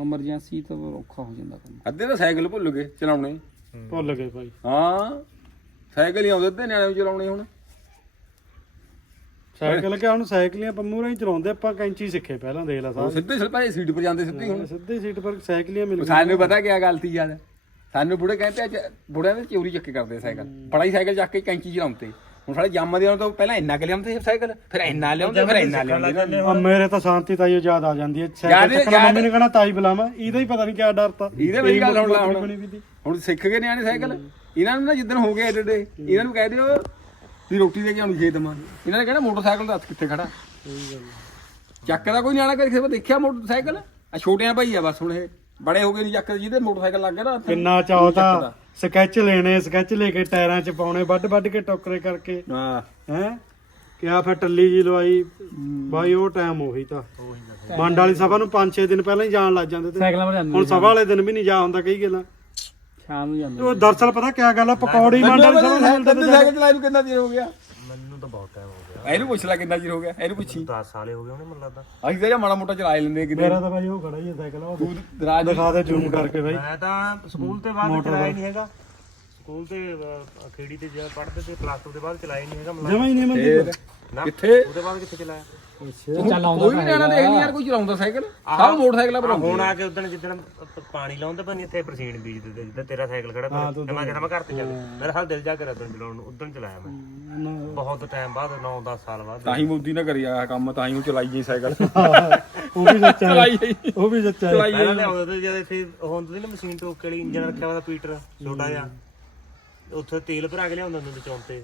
ਐਮਰਜੈਂਸੀ ਤਾਂ ਔਖਾ ਹੋ ਜਾਂਦਾ ਕੰਮ। ਅੱਧੇ ਤਾਂ ਸਾਈਕਲ ਭੁੱਲ ਗਏ ਚਲਾਉਣੇ। ਭੁੱਲ ਗਏ ਭਾਈ। ਹਾਂ ਸਾਈਕਲ ਹੀ ਆਉਂਦੇ ਅੱਧੇ ਨਿਆਣੇ ਨੂੰ ਚਲਾਉਣੇ ਹੁਣ। ਸਾਈਕਲ ਕਿ ਹੁਣ ਸਾਈਕਲੀਆਂ ਪੰਮੂ ਰਾਹੀਂ ਚਲਾਉਂਦੇ ਆਪਾਂ ਕੈਂਚੀ ਸਿੱਖੇ ਪਹਿਲਾਂ ਦੇਖ ਲਾ ਉਹ ਸਾਹਿਬ ਸਿੱਧੇ ਸਿੱਧੇ ਸੀਟ ਪਰ ਜਾਂਦੇ ਸਿੱਧੇ ਹੁਣ। ਸਿੱਧੀ ਸੀਟ ਪਰ ਸਾਈਕਲੀਆਂ ਮਿਲ ਗਈਆਂ। ਸਾਨੂੰ ਪਤਾ ਕੀ ਗੱਲ ਸੀ ਯਾਰ। ਸਾਨੂੰ ਬੁੜੇ ਕਹਿੰਦੇ ਅੱਜ ਬੁੜਿਆਂ ਦੇ ਚੋਰੀ ਚੱਕੇ ਕਰਦੇ ਸਾਈਕਲ। ਬੜਾ ਹੀ ਸਾਈਕਲ ਚੱਕ ਕੇ ਕੈਂਚੀ ਚਲਾਉਂਦੇ। ਹੁਣ ਸਾਡੇ ਜੰਮ ਦੇ ਤੋਂ ਪਹਿਲਾਂ ਇੰਨਾ ਕਿ ਲਿਆਉਂਦੇ ਸੀ ਸਾਈਕਲ? ਫਿਰ ਇੰਨਾ ਲਿਆਉਂਦੇ ਫਿਰ ਇੰਨਾ ਲਿਆਉਂਦੇ। ਆ ਮੇਰੇ ਤਾਂ ਸ਼ਾਂਤੀ ਤਾਈ ਯਾਦ ਆ ਜਾਂਦੀ ਹੈ। ਸਾਈਕਲ ਚੱਕਣਾ ਮੰਮੀ ਨੇ ਕਹਣਾ ਤਾਈ ਬੁਲਾਵਾ। ਇਹਦਾ ਹੀ ਪਤਾ ਨਹੀਂ ਕਿਆ ਡਰ ਤਾ। ਇਹਦੇ ਮੇਰੀ ਗੱਲ ਹੁਣ ਵੀ ਤੀ। ਹੁਣ। ਸਿੱਖ ਗਏ ਨਿਆਣੇ ਸਾਈਕਲ। ਇਹਨਾਂ ਨੂੰ ਨਾ ਜਿੱਦਣ ਹੋ ਗਏ ਏਡੇ ਇਹਨਾਂ ਨੂੰ ਕਹਿ ਦਿਓ ਵੀ ਰੋਟੀ ਦੇ ਕੇ ਆਉਣੀ ਖੇਤ ਮਾਂ ਇਹਨਾਂ ਨੇ ਕਹਿਣਾ ਮੋਟਰਸਾਈਕਲ ਦੱਸ ਕਿੱਥੇ ਖੜਾ? ਚੱਕਦਾ ਕੋਈ ਨਿਆਣਾ ਕਿਸੇ ਨੇ ਦੇਖਿਆ ਮੋਟਰਸਾਈਕਲ? ਆ ਛੋਟਿਆਂ ਭਾਈ ਆ ਬਸ ਹੁਣ ਇਹ। ਬੜੇ ਹੋ ਗਏ ਨਹੀਂ ਚੱਕਦੇ ਜਿਹਦੇ ਮੋਟਰਸਾਈਕਲ ਲੱਗ ਗਿਆ ਨਾ ਹੱਥ। ਕਿੰਨਾ ਚਾਅ ਤਾਂ ਸਕੈਚ ਲੈਣੇ ਸਕੈਚ ਲੈ ਕੇ ਟਾਇਰਾਂ 'ਚ ਪਾਉਣੇ ਵੱਡ ਵੱਡ ਕੇ ਟੋਕਰੇ ਕਰਕੇ। ਹਾਂ। ਹੈ? ਕਿਆ ਫਿਰ ਟੱਲੀ ਜੀ ਲਵਾਈ। ਬਾਈ ਉਹ ਟਾਈਮ ਉਹੀ ਤਾਂ। ਮੰਡ ਵਾਲੀ ਸਭਾ ਨੂੰ 5-6 ਦਿਨ ਪਹਿਲਾਂ ਹੀ ਜਾਣ ਲੱਗ ਜਾਂਦੇ ਤੇ। ਸਾਈਕਲਾਂ 'ਤੇ ਜਾਂਦੇ ਹੁਣ ਸਭਾ ਵਾਲੇ ਦਿਨ ਵੀ ਨਹੀਂ ਜਾ ਹੁੰਦਾ ਕਈ ਗੱਲਾਂ। ਸ਼ਾਮ ਨੂੰ ਜਾਂਦੇ ਉਹ ਦਰਸਲ ਪਤਾ ਕਿਆ ਗੱਲ ਆ ਪਕੌੜੀ ਮੰਡ ਵਾਲੀ ਸਭਾ ਨੂੰ। ਸਾਈਕਲ ਚਲਾਈ ਨੂੰ ਕਿੰਨਾ ਚਿਰ ਹੋ ਗਿਆ? ਮੈਨੂੰ ਤਾਂ ਬਹੁਤ ਟਾਈਮ ਇਹਨੂੰ ਪੁੱਛ ਲੈ ਕਿੰਨਾ ਚਿਰ ਹੋ ਗਿਆ ਇਹਨੂੰ ਪੁੱਛੀ। 10 ਸਾਲੇ ਹੋ ਗਏ ਉਹਨੇ ਮੈਨੂੰ ਲੱਗਦਾ। ਅਸੀਂ ਤਾਂ ਜਾਂ ਮਾੜਾ ਮੋਟਾ ਚਲਾ ਲੈਂਦੇ ਕਿਤੇ। ਮੇਰਾ ਤਾਂ ਭਾਈ ਉਹ ਖੜਾ ਹੀ ਹੈ ਸਾਈਕਲ ਉਹ ਤੂੰ ਰਾਜ ਦਿਖਾ ਦੇ ਜ਼ੂਮ ਕਰਕੇ ਭਾਈ। ਮੈਂ ਤਾਂ ਸਕੂਲ ਤੇ ਬਾਅਦ ਚਲਾਇਆ ਨਹੀਂ ਹੈਗਾ। ਸਕੂਲ ਤੇ ਅਖੇੜੀ ਤੇ ਜਿਹੜਾ ਪੜ੍ਹਦੇ ਤੇ ਪਲੱਸ 2 ਦੇ ਬਾਅਦ ਚਲਾਇਆ ਨਹੀਂ ਹੈਗਾ। ਮੈਨੂੰ ਜਮਾ ਹੀ ਨਹੀਂ ਮੰਦੀ ਕਿੱਥੇ? ਉਹਦੇ ਬਾਅਦ ਕਿੱਥੇ ਚਲਾਇਆ? ਚੱਲ ਆਉਂਦਾ ਕੋਈ ਵੀ ਨਿਆਣਾ ਦੇਖ ਨਹੀਂ ਯਾਰ ਕੋਈ ਚਲਾਉਂਦਾ ਸਾਈਕਲ ਸਭ ਮੋਟਰਸਾਈਕਲਾਂ ਪਰ ਹੁਣ ਆ ਕੇ ਉਦੋਂ ਜਿੱਦਣ ਪ- ਪਾਣੀ ਲਾਉਂਦੇ ਨਹੀਂ ਇੱਥੇ ਪ੍ਰਸੀਨ ਬੀਜਦੇ ਤੇ ਜਿੱਦਾਂ ਤੇਰਾ ਸਾਈਕਲ ਖੜਾ ਤੇ ਮੈਂ ਕਹਿੰਦਾ ਮੈਂ ਘਰ ਤੇ ਚੱਲ ਮੇਰਾ ਹਾਲ ਦਿਲ ਜਾ ਕੇ ਉਦੋਂ ਚਲਾਉਣ ਨੂੰ ਉਦੋਂ ਚਲਾਇਆ ਮੈਂ। ਬਹੁਤ ਟਾਈਮ ਬਾਅਦ 9-10 ਸਾਲ ਬਾਅਦ। ਤਾਂ ਹੀ ਮੋਦੀ ਨੇ ਕਰਿਆ ਆਹ ਕੰਮ ਤਾਂ ਹੀ ਉਹ ਚਲਾਈ ਜਾਈ ਸਾਈਕਲ। ਉਹ ਵੀ ਸੱਚਾ ਹੈ। ਚਲਾਈ ਜਾਈ ਉਹ ਵੀ ਸੱਚਾ ਹੈ। ਚਲਾਈ ਪਹਿਲਾਂ ਲਿਆਉਂਦੇ ਤੇ ਜਦ ਇੱਥੇ ਉਹ ਹੁੰਦੀ ਸੀ ਨਾ ਮਸ਼ੀਨ ਟੋਕੇ ਵਾਲੀ ਇੰਜਨ ਰੱਖਿਆ ਹੋਇਆ ਪੀਟਰ ਛੋਟਾ ਜਿਹਾ। ਉੱਥੇ ਤੇਲ ਭਰਾ ਕੇ ਲਿਆਉਂਦੇ ਹੁੰਦੇ ਤੇ ਚੌਂਤੇ।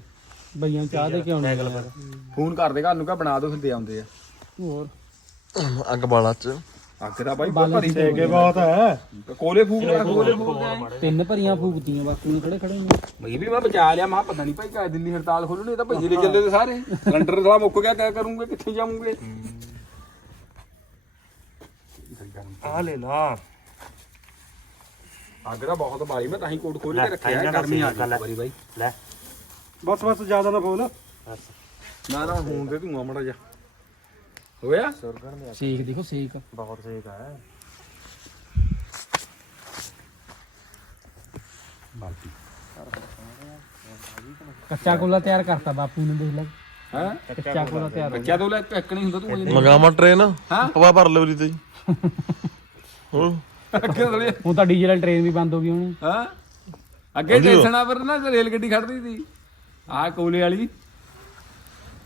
ਬਈਆਂ ਚਾਹ ਦੇ ਕੇ ਆਉਣੇ ਯਾਰ। ਫੋਨ ਕਰਦੇ। ਘਰ ਨੂੰ ਕਹ ਬਣਾ ਦੋ ਫਿਰ ਦੇ ਆਉਂਦੇ ਆ। ਹੋਰ? ਅੱਗ ਬਾਲਾ ਚ। ਅੱਗ ਦਾ ਬਾਈ ਭਰੀ ਅੱਗੇ ਬਹੁਤ ਹੈ। ਕੋਲੇ ਫੂਕ ਲਿਆ ਕੋਲੇ ਫੂਕ ਲਿਆ ਤਿੰਨ ਭਰੀਆਂ ਫੂਕਤੀਆਂ ਬਾਕੀ ਨੂੰ ਖੜੇ ਖੜੇ ਨੇ? ਮੈਂ ਵੀ ਮੈਂ ਬਚਾ ਲਿਆ ਮੈਂ ਪਤਾ ਨਹੀਂ ਭਾਈ ਕਾ ਦਿੱਲੀ ਹੜਤਾਲ ਖੋਲਣੀ ਤਾਂ ਭਈਏ ਲੈ ਚੱਲੇ ਤੇ ਸਾਰੇ। ਸਿਲੰਡਰ ਸਾਲਾ ਮੁੱਕ ਗਿਆ ਕਿਆ ਕਰੂੰਗੇ ਕਿੱਥੇ ਜਾਵਾਂਗੇ ਆ ਲੈ ਲਾ। ਅੱਗ ਦਾ ਬਹੁਤ ਬਾਈ ਮੈਂ ਤਾਂ ਹੀ ਕੋਟ ਖੋਲ ਕੇ ਰੱਖਿਆ ਗਰਮੀ ਆ। ਗਈ। ਬਾਈ। ਲੈ। ਬਸ ਬਸ ਜ਼ਿਆਦਾ ਨਾ ਬੋਲ। ਨਾ ਨਾ ਹੁਣ ਤੇ ਤੂੰ ਮੜਾ ਜਾ ਹੋਇਆ ਸੇਕ ਦੇਖੋ ਸੇਕ। ਬਹੁਤ ਸੇਕ ਹੈ ਕੱਚਾ ਕੋਲਾ ਤਿਆਰ ਕਰਤਾ ਬਾਪੂ ਨੇ ਦੇਖ ਲੈ। ਹੈ? ਕੱਚਾ ਕੋਲਾ ਤਿਆਰ ਬੱਚਾ ਤੋਂ ਲੈ ਨਹੀਂ ਹੁੰਦਾ ਤੂੰ ਮੰਗਾਵਾ ਟ੍ਰੇਨ ਹਾਂ? ਹਵਾ ਭਰ ਲਿਓ ਤੇ ਹੋਰ? ਅੱਗੇ ਥੋੜੀ ਹੁਣ ਤਾਂ ਡੀਜ਼ਲ ਟ੍ਰੇਨ ਵੀ ਬੰਦ ਹੋ ਗਈ ਹੋਣੀ। ਹਾਂ? ਅੱਗੇ ਟੈਨਸ਼ਨਾਂ ਪਰ ਨਾ ਰੇਲ ਗੱਡੀ ਖੜਦੀ ਸੀ। ਆਹ ਕੋਲੇ ਵਾਲੀ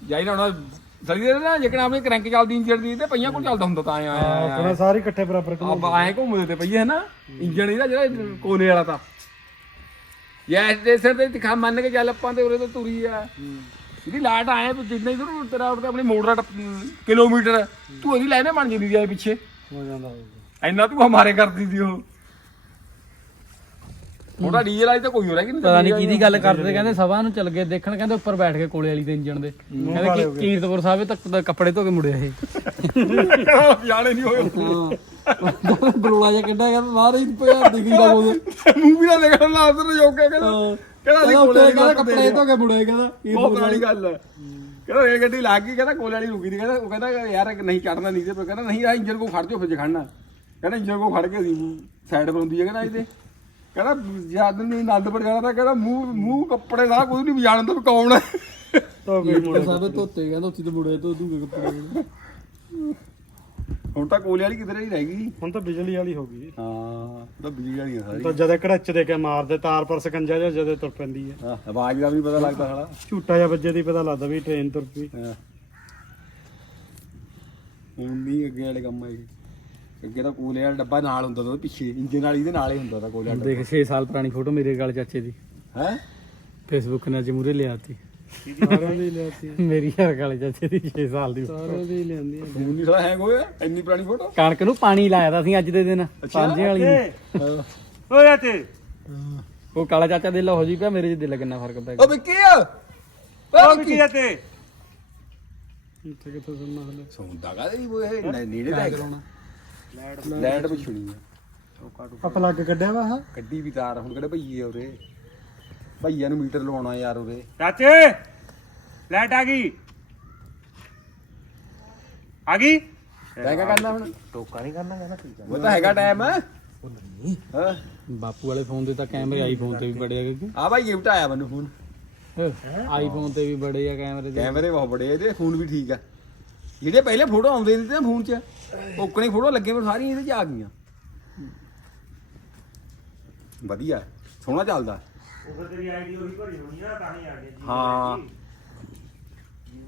ਜਾਈ ਨਾ ਹੁਣ ਸੜੀ ਦੇ ਨਾ ਜਿਕਣਾ ਆਪਣੇ ਕਰੰਕ ਚੱਲਦੀ ਇੰਜਣ ਦੀ ਤੇ ਪਈਆਂ ਕੋਲ ਚੱਲਦਾ ਹੁੰਦਾ ਤਾਂ ਆਇਆ ਆਪਣਾ ਸਾਰੇ ਇਕੱਠੇ ਬਰਾਬਰ ਆਪ ਆਏ ਘੁੰਮਦੇ ਤੇ ਪਈਏ ਨਾ ਇੰਜਣ ਇਹਦਾ ਜਿਹੜਾ ਕੋਲੇ ਵਾਲਾ ਤਾਂ। ਯਾ ਸਟੇਸ਼ਨ ਤੇ ਦਿਖਾ ਮੰਨ ਕੇ ਚੱਲ ਆਪਾਂ ਤੇ ਉਰੇ ਤੋਂ ਤੁਰੀ ਆ। ਇਹਦੀ ਲਾਟ ਆਏ ਜਿੰਨਾ ਇਧਰ ਤੇਰਾ ਉੱਤੇ ਆਪਣੀ ਮੋਟਰ ਦਾ ਕਿਲੋਮੀਟਰ ਤੂੰ ਇਹਦੀ ਲਾਈਨੇ ਬਣ ਜਾਂਦੀ ਜਾਏ ਪਿੱਛੇ। ਹੋ ਜਾਂਦਾ ਇੰਨਾ ਤੂੰ ਹਮਾਰੇ ਕਰਦੀ ਸੀ ਉਹ। ਉਹਦਾ ਡੀਜ਼ਲ ਵਾਲੀ ਤਾਂ ਕੋਈ ਹੋ ਰਿਹਾ ਕਿ ਨਹੀਂ ਪਤਾ ਨਹੀਂ ਕਿਹਦੀ ਗੱਲ ਕਰਦੇ ਕਹਿੰਦੇ ਸਭਾ ਨੂੰ ਚੱਲ ਗਏ ਦੇਖਣ ਕਹਿੰਦੇ ਉੱਪਰ ਬੈਠ ਕੇ ਕੋਲੇ ਵਾਲੀ ਦੇ ਇੰਜਣ ਦੇ। ਕਹਿੰਦੇ ਕਿ ਕੀਰਤਪੁਰ ਸਾਹਿਬ ਤੱਕ ਤਾਂ ਕੱਪੜੇ ਧੋ ਕੇ ਮੁੜਿਆ ਇਹ ਜਾਣੇ ਨਹੀਂ ਹੋਏ। ਬਰੋਲਾ ਜਿਹਾ ਕੱਢਿਆ ਕਹਿੰਦਾ ਮਾਰੇ ਹੀ ਪਿਆ ਦਿਖੀ ਦਾ ਬੋਲ ਮੂੰਹ ਵੀ ਨਾ ਦੇਖਣ ਲਾ ਉਧਰ ਜੋਗੇ ਕਹਿੰਦਾ ਕਹਿੰਦਾ ਅਸੀਂ ਕੋਲੇ ਵਾਲੀ ਕਹਿੰਦਾ ਕੱਪੜੇ ਦੇ ਧੋ ਕੇ ਮੁੜਿਆ ਕਹਿੰਦਾ ਬਹੁਤ ਪੁਰਾਣੀ ਗੱਲ ਹੈ ਕਹਿੰਦਾ ਇਹ ਗੱਡੀ ਲੱਗ ਗਈ ਕਹਿੰਦਾ ਕੋਲੇ ਵਾਲੀ ਰੁਕੀ ਦੀ ਕਹਿੰਦਾ ਉਹ ਕਹਿੰਦਾ ਯਾਰ ਨਹੀਂ ਚੜਨਾ ਨਹੀਂ ਤੇ ਪਰ ਕਹਿੰਦਾ ਨਹੀਂ ਆ ਇੰਜਨ ਕੋ ਖੜ ਜਾਓ ਫਿਰ ਖੜਨਾ ਕਹਿੰਦਾ ਇੰਜਨ ਕੋ ਖੜ ਕੇ ਅਸੀਂ ਸਾਈਡ ਪਰ ਹੁੰਦੀ ਹੈ ਕਹਿੰਦਾ ਇਹਦੇ। ਕਹਿੰਦਾ ਜਦ ਨਹੀਂ ਆਨੰਦਪੁਰ ਜਾਣਾ ਤਾਂ ਕਹਿੰਦਾ ਮੂੰਹ ਮੂੰਹ ਕੱਪੜੇ ਦਾ ਕੋਈ ਨਹੀਂ ਜਾਣਦਾ ਵੀ ਕੌਣ ਹੈ? ਕੀਰਤਪੁਰ ਸਾਹਿਬ ਧੋਤੇ ਕਹਿੰਦਾ ਉੱਥੇ ਤੇ ਮੁੜਿਆ ਧੋ ਦੂਗੇ ਕੱਪੜੇ ਹੁਣ। ਤਾਂ ਕੋਲੇ ਵਾਲੀ ਕਿਧਰੇ ਹੀ ਰਹਿ ਗਈ। ਹੁਣ ਤਾਂ ਬਿਜਲੀ ਵਾਲੀ ਹੋ ਗਈ। ਹਾਂ ਤਾਂ ਬਿਜਲੀ ਵਾਲੀ ਆ ਸਾਰੀ। ਤਾਂ ਜਦੇ ਕੜਚ ਦੇ ਕੇ ਮਾਰਦੇ ਤਾਰ ਪਰ ਸਕੰਜਾ ਜਿਹਾ ਜਦੇ ਤੁਰ ਪੈਂਦੀ ਹੈ ਹਾਂ ਆਵਾਜ਼ ਦਾ ਵੀ ਪਤਾ ਲੱਗਦਾ ਸਾਲਾ। ਝੂਟਾ ਜਿਹਾ ਵੱਜੇ ਦੀ ਪਤਾ ਲੱਗਦਾ ਵੀ ਟ੍ਰੇਨ ਤੁਰ ਪਈ। ਹਾਂ। ਹੁਣ ਨਹੀਂ ਅੱਗੇ ਵਾਲੇ ਕੰਮ ਆਏ ਅੱਗੇ ਤਾਂ ਕੋਲੇ ਵਾਲਾ ਡੱਬਾ ਨਾਲ ਹੁੰਦਾ ਤਾਂ ਪਿੱਛੇ ਇੰਜਨ ਵਾਲੀ ਦੇ ਨਾਲ ਹੀ ਹੁੰਦਾ ਤਾਂ ਕੋਲੇ ਵਾਲਾ ਦੇਖ 6 ਸਾਲ ਪੁਰਾਣੀ ਫੋਟੋ ਮੇਰੇ ਗਲ ਚਾਚੇ ਦੀ। ਹੈ? ਫੇਸਬੁੱਕ ਨੇ ਅੱਜ ਮੂਰੇ ਲਿਆਤੀ। ਸਾਰਿਆਂ ਦੀ ਲਿਆਤੀ। ਮੇਰੀ ਯਾਰ ਗਲ ਚਾਚੇ ਦੀ 6 ਸਾਲ ਦੀ। ਸਾਰਿਆਂ ਦੀ ਲਿਆਂਦੀ ਹੈ। ਫੋਨ ਨਹੀਂ ਸਾਲਾ ਹੈਂਗ ਹੋਇਆ? ਇੰਨੀ ਪੁਰਾਣੀ ਫੋਟੋ? ਕਣਕ ਨੂੰ ਪਾਣੀ ਲਾਇਆ ਤਾਂ ਅਸੀਂ ਅੱਜ ਦੇ ਦਿਨ ਸਾਂਝੇ ਵਾਲੀ ਨੂੰ। ਓਏ ਤੇ ਉਹ ਕਾਲਾ ਚਾਚਾ ਦੇ ਲਾ ਹੋ ਜੀ ਪਿਆ ਮੇਰੇ ਚ ਦਿਲ ਕਿੰਨਾ ਫ਼ਰਕ ਪੈ ਓ ਵਿੱਕੀ ਆ! ਓ ਵਿੱਕੀ! ਤੇ ਇੱਥੇ ਕਿੱਥੇ ਸੁਣਨਾ ਹਲੇ? ਸੌਂਦਾ ਕਾਦੇ ਨਹੀਂ ਬੋਏ ਨੇੜੇ ਲੈ ਕੇ ਲਾਉਣਾ ਲੈਟ ਪਿਛਣੀ ਆ। ਆ ਪਲੱਗ ਕੱਢਿਆ ਵਾ ਹਾਂ ਗੱਡੀ ਵੀ ਤਾਰ ਹੁਣ ਕਿਹੜੇ ਭਈਏ ਆ ਉਰੇ? ਭਈਆ ਨੂੰ ਮੀਟਰ ਲਵਾਉਣਾ ਯਾਰ ਉਰੇ। ਚਾਚੇ ਲਾਈਟ ਆ ਗਈ। ਆ ਗਈ? ਤੈਂ ਕਿਆ ਕਰਨਾ ਹੁਣ? ਟੋਕਾ ਨਹੀਂ ਕਰਨਾ ਕਹਿੰਦਾ ਠੀਕ ਉਹ ਤਾਂ ਹੈਗਾ ਟਾਈਮ। ਆ ਹਾਂ। ਬਾਪੂ ਵਾਲੇ ਫੋਨ ਦੇ ਤਾਂ ਕੈਮਰੇ ਆਈਫੋਨ ਤੇ ਵੀ ਬੜੇ ਆ ਕਿਉਂਕਿ। ਆ ਭਾਈ ਗਿਫਟ ਆਇਆ ਮੈਨੂੰ ਫੋਨ। ਆਈਫੋਨ ਤੇ ਵੀ ਬੜੇ ਆ ਕੈਮਰੇ ਦੇ। ਕੈਮਰੇ ਬਹੁਤ ਬੜੇ ਆ ਇਹਦੇ ਫੋਨ ਵੀ ਠੀਕ ਆ। ਜਿਹੜੇ ਪਹਿਲੇ ਫੋਟੋ ਆਉਂਦੇ ਸੀ ਤੇ ਫੋਨ 'ਚ ਓਕਣੀ ਫੋਟੋ ਲੱਗੇ ਪਰ ਸਾਰੀਆਂ ਇਹਦੇ 'ਚ ਆ ਗਈਆਂ। ਵਧੀਆ ਸੋਹਣਾ ਚੱਲਦਾ। ਉਹ ਤੇਰੀ ਆਈਡੀ ਉਹੀ ਭਰੀ ਹੋਣੀ ਆ ਤਾਂ ਹੀ ਆ ਗਈ ਹਾਂ।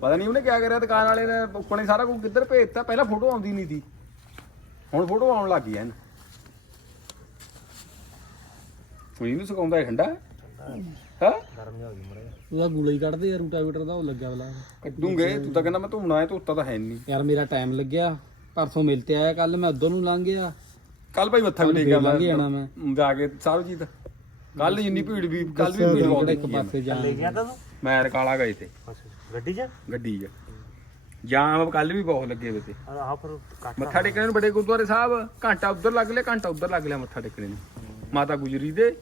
ਪਤਾ ਨਹੀਂ ਉਹਨੇ ਕਿਆ ਕਰਿਆ ਦੁਕਾਨ ਵਾਲੇ ਨੇ ਓਕਣੀ ਸਾਰਾ ਕੁਝ ਕਿੱਧਰ ਭੇਜਤਾ ਪਹਿਲਾਂ ਫੋਟੋ ਆਉਂਦੀ ਨਹੀਂ ਸੀ। ਹੁਣ ਫੋਟੋ ਆਉਣ ਲੱਗ ਗਈ ਐਨ ਹੁਣ ਇਹਨੂੰ ਸੁਕਾਉਂਦਾ ਠੰਡਾ। ਹਾਂ? ਉਹਦਾ ਗੂਲਾ ਹੀ ਕੱਢਦੇ ਯਾਰ ਰੂਟਾਵੀਟਰ ਦਾ ਉਹ ਲੱਗਿਆ ਬਲਾ ਕੱਢੂਗੇ ਤੂੰ ਤਾਂ ਕਹਿੰਦਾ ਮੈਂ ਧੋਣਾ ਹੈ ਧੋਤਾ ਤਾਂ ਹੈ ਨਹੀਂ ਯਾਰ ਮੇਰਾ ਟਾਈਮ ਲੱਗਿਆ ਪਰਸੋਂ ਮਿਲ ਤੇ ਆਇਆ ਕੱਲ ਮੈਂ ਉਧਰ ਨੂੰ ਲੰਘ ਗਿਆ। ਕੱਲ ਭਾਈ ਮੱਥਾ ਵੀ ਟੇਕਿਆ ਫੇਰ ਲੰਘ ਜਾਣਾ ਮੈਂ। ਜਾ ਕੇ ਸਰਬਜੀਤ ਕੱਲ ਜਿੰਨੀ ਭੀੜ ਵੀ ਕੱਲ ਵੀ ਭੀੜ ਬਹੁਤ ਇੱਕ ਆ। ਪਾਸੇ ਜਾਣ। ਗਿਆ ਤਾਂ ਤੂੰ? ਮੈਂ ਰਕਾਲਾ ਗਏ ਤੇ। ਗੱਡੀ 'ਚ? ਗੱਡੀ 'ਚ। ਜਾਮ ਕੱਲ ਵੀ ਬਹੁਤ ਲੱਗੇ ਵੇ ਤੇ। ਆਹ ਫਿਰ ਕੱਟ ਮੱਥਾ ਟੇਕਣੇ ਨੂੰ ਬੜੇ ਗੁਰਦੁਆਰੇ ਸਾਹਿਬ ਘੰਟਾ ਉੱਧਰ ਲੱਗ ਲਿਆ ਘੰਟਾ ਉੱਧਰ ਲੱਗ ਲਿਆ ਮੱਥਾ ਟੇਕਣੇ ਨੂੰ। ਮਾਤਾ ਗੁਜਰੀ ਦੇ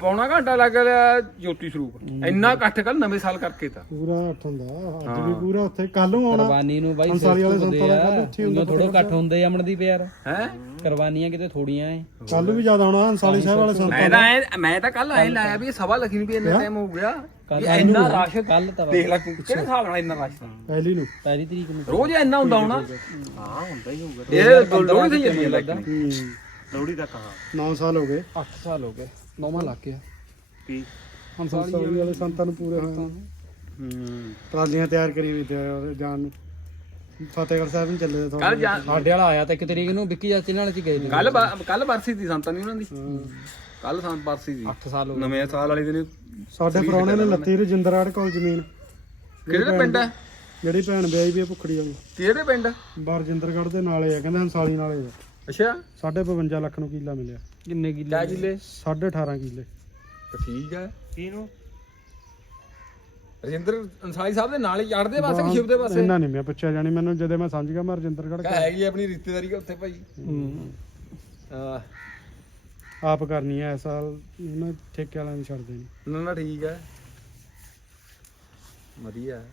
ਪੌਣਾ ਘੰਟਾ ਲੱਗ ਲਿਆ ਜੋਤੀ ਸਰੂਪ। ਇੰਨਾ ਇਕੱਠ ਕੱਲ ਨਵੇਂ ਸਾਲ ਕਰਕੇ ਤਾਂ। ਪੂਰਾ ਅੱਠ ਹੁੰਦਾ ਅੱਜ ਵੀ ਪੂਰਾ ਉੱਥੇ ਕੱਲ ਨੂੰ ਆਉਣਾ। ਕੁਰਬਾਨੀ ਨੂੰ ਬਾਈ ਅੰਸਾਰੀ ਵਾਲੇ ਸੰਤਾਂ ਦਾ ਆ। ਕੱਲ੍ਹ ਉੱਥੇ ਹੁੰਦਾ ਥੋੜਾ ਘੱਟ ਹੁੰਦੇ ਆ ਅਮਨਦੀਪ ਯਾਰ ਹੈ? ਕੁਰਬਾਨੀਆਂ ਕਿਤੇ ਥੋੜੀਆਂ ਐ। ਕੱਲ ਵੀ ਜ਼ਿਆਦਾ ਆਉਣਾ ਹੰਸਾਲੀ ਸਾਹਿਬ ਵਾਲੇ ਸੰਤਾਂ ਮੈਂ ਤਾਂ ਐਂ- ਮੈਂ ਤਾਂ ਕੱਲ ਐ ਲਾਇਆ ਵੀ ਸਭਾ ਲਖੀ ਵੀ ਇੰਨਾ ਟਾਈਮ ਹੋ ਗਿਆ। ਇਹ ਇੰਨਾ ਰਸ਼ ਕੱਲ ਤਾਂ ਦੇਖ ਲੈ ਤੂੰ ਕਿਹੜੇ ਹਿਸਾਬ ਨਾਲ ਇੰਨਾ ਰਸ਼ ਪਹਿਲੀ ਨੂੰ। ਪਹਿਲੀ ਤਰੀਕ ਨੂੰ। ਰੋਜ਼ ਇੰਨਾ ਹੁੰਦਾ ਹੋਣਾ ਹਾਂ। ਹੁੰਦਾ ਹੀ ਹੋਊਗਾ। ਇਹ ਲੋੜੀ ਸਹੀ ਲੱਗਦਾ ਲੋੜੀ ਦਾ। ਕਹਾ। 9 ਸਾਲ ਹੋ ਗਏ। 8 ਸਾਲ ਹੋ ਗਏ। ਨੌਵਾਂ ਲੱਗ ਗਿਆ। ਕੀ? ਹੰਸਾਲੀ ਵਾਲੇ ਸੰਤਾਂ ਨੂੰ ਪੂਰੇ ਹੋਏ ਹੂੰ। ਟਰਾਲੀਆਂ ਤਿਆਰ ਕਰੀ ਵੀ ਤੇ ਜਾਣ ਨੂੰ। ਫਤਿਹਗੜ੍ਹ ਸਾਹਿਬ ਨੂੰ ਚੱਲੇ ਕੱਲ ਜਾ ਸਾਡੇ ਵਾਲਾ ਆਇਆ ਤਾਂ ਇੱਕ ਤਰੀਕ ਨੂੰ ਵਿੱਕੀ ਚਾਚੇ ਨਾਲ ਚ ਗਏ ਨੇ। ਕੱਲ ਕੱਲ ਬਰਸੀ ਦੀ ਸੰਤਾਂ ਨਹੀਂ ਉਹਨਾਂ ਦੀ। ਕੱਲ ਸੰਤ ਬਰਸੀ ਦੀ 8 ਸਾਲ ਹੋ ਗਏ। ਨਵੇਂ ਸਾਲ ਵਾਲੇ ਦਿਨ ਸਾਡੇ ਪ੍ਰਾਹੁਣੇ ਨੇ ਲੱਤੀ ਰਜਿੰਦਰਾੜ ਕੋਲ ਜ਼ਮੀਨ। ਕਿਹੜੇ ਪਿੰਡ ਹੈ? ਜਿਹੜੀ ਭੈਣ ਵਿਆਹੀ ਵੀ ਆ ਭੁੱਖੜੀ ਵਾਲੀ। ਕਿਹੜੇ ਪਿੰਡ? ਬਰਜਿੰਦਰਗੜ੍ਹ ਦੇ ਨਾਲੇ ਆ ਕਹਿੰਦੇ ਹੰਸਾਲੀ ਨਾਲੇ ਆ। ਅੱਛਾ। ਸਾਢੇ 52 ਲੱਖ ਨੂੰ ਕਿੱਲਾ ਮਿਲਿਆ। ਕਿੰਨੇ ਕਿੱਲੇ ਕਿੱਲੇ? 18.5 ਕਿੱਲੇ। ਤਾਂ ਠੀਕ ਹੈ ਕਿਹਨੂੰ? ਰਜਿੰਦਰ ਅੰਸਾਰੀ ਸਾਹਿਬ ਦੇ ਨਾਲ ਹੀ ਚੜਦੇ ਪਾਸੇ ਕਿ ਸ਼ਿਵ ਦੇ ਪਾਸੇ? ਇੰਨਾ ਨਹੀਂ ਮੈਂ ਪੁੱਛਿਆ ਜਾਣੀ ਮੈਨੂੰ ਜਦੇ ਮੈਂ ਸਮਝ ਗਿਆ ਮੈਂ ਰਜਿੰਦਰਗੜ੍ਹ ਕਾ ਹੈਗੀ ਆਪਣੀ ਰਿਸ਼ਤੇਦਾਰੀ ਉੱਥੇ ਭਾਈ? ਆਹ, ਆਪ ਕਰਨੀ ਐ ਇਸ ਸਾਲ ਇਹਨਾਂ ਠੇਕੇ ਵਾਲਿਆਂ ਨੂੰ ਛੱਡਦੇ ਨਹੀਂ ਨਾ ਨਾ ਠੀਕ ਹੈ ਵਧੀਆ। ਹੈ।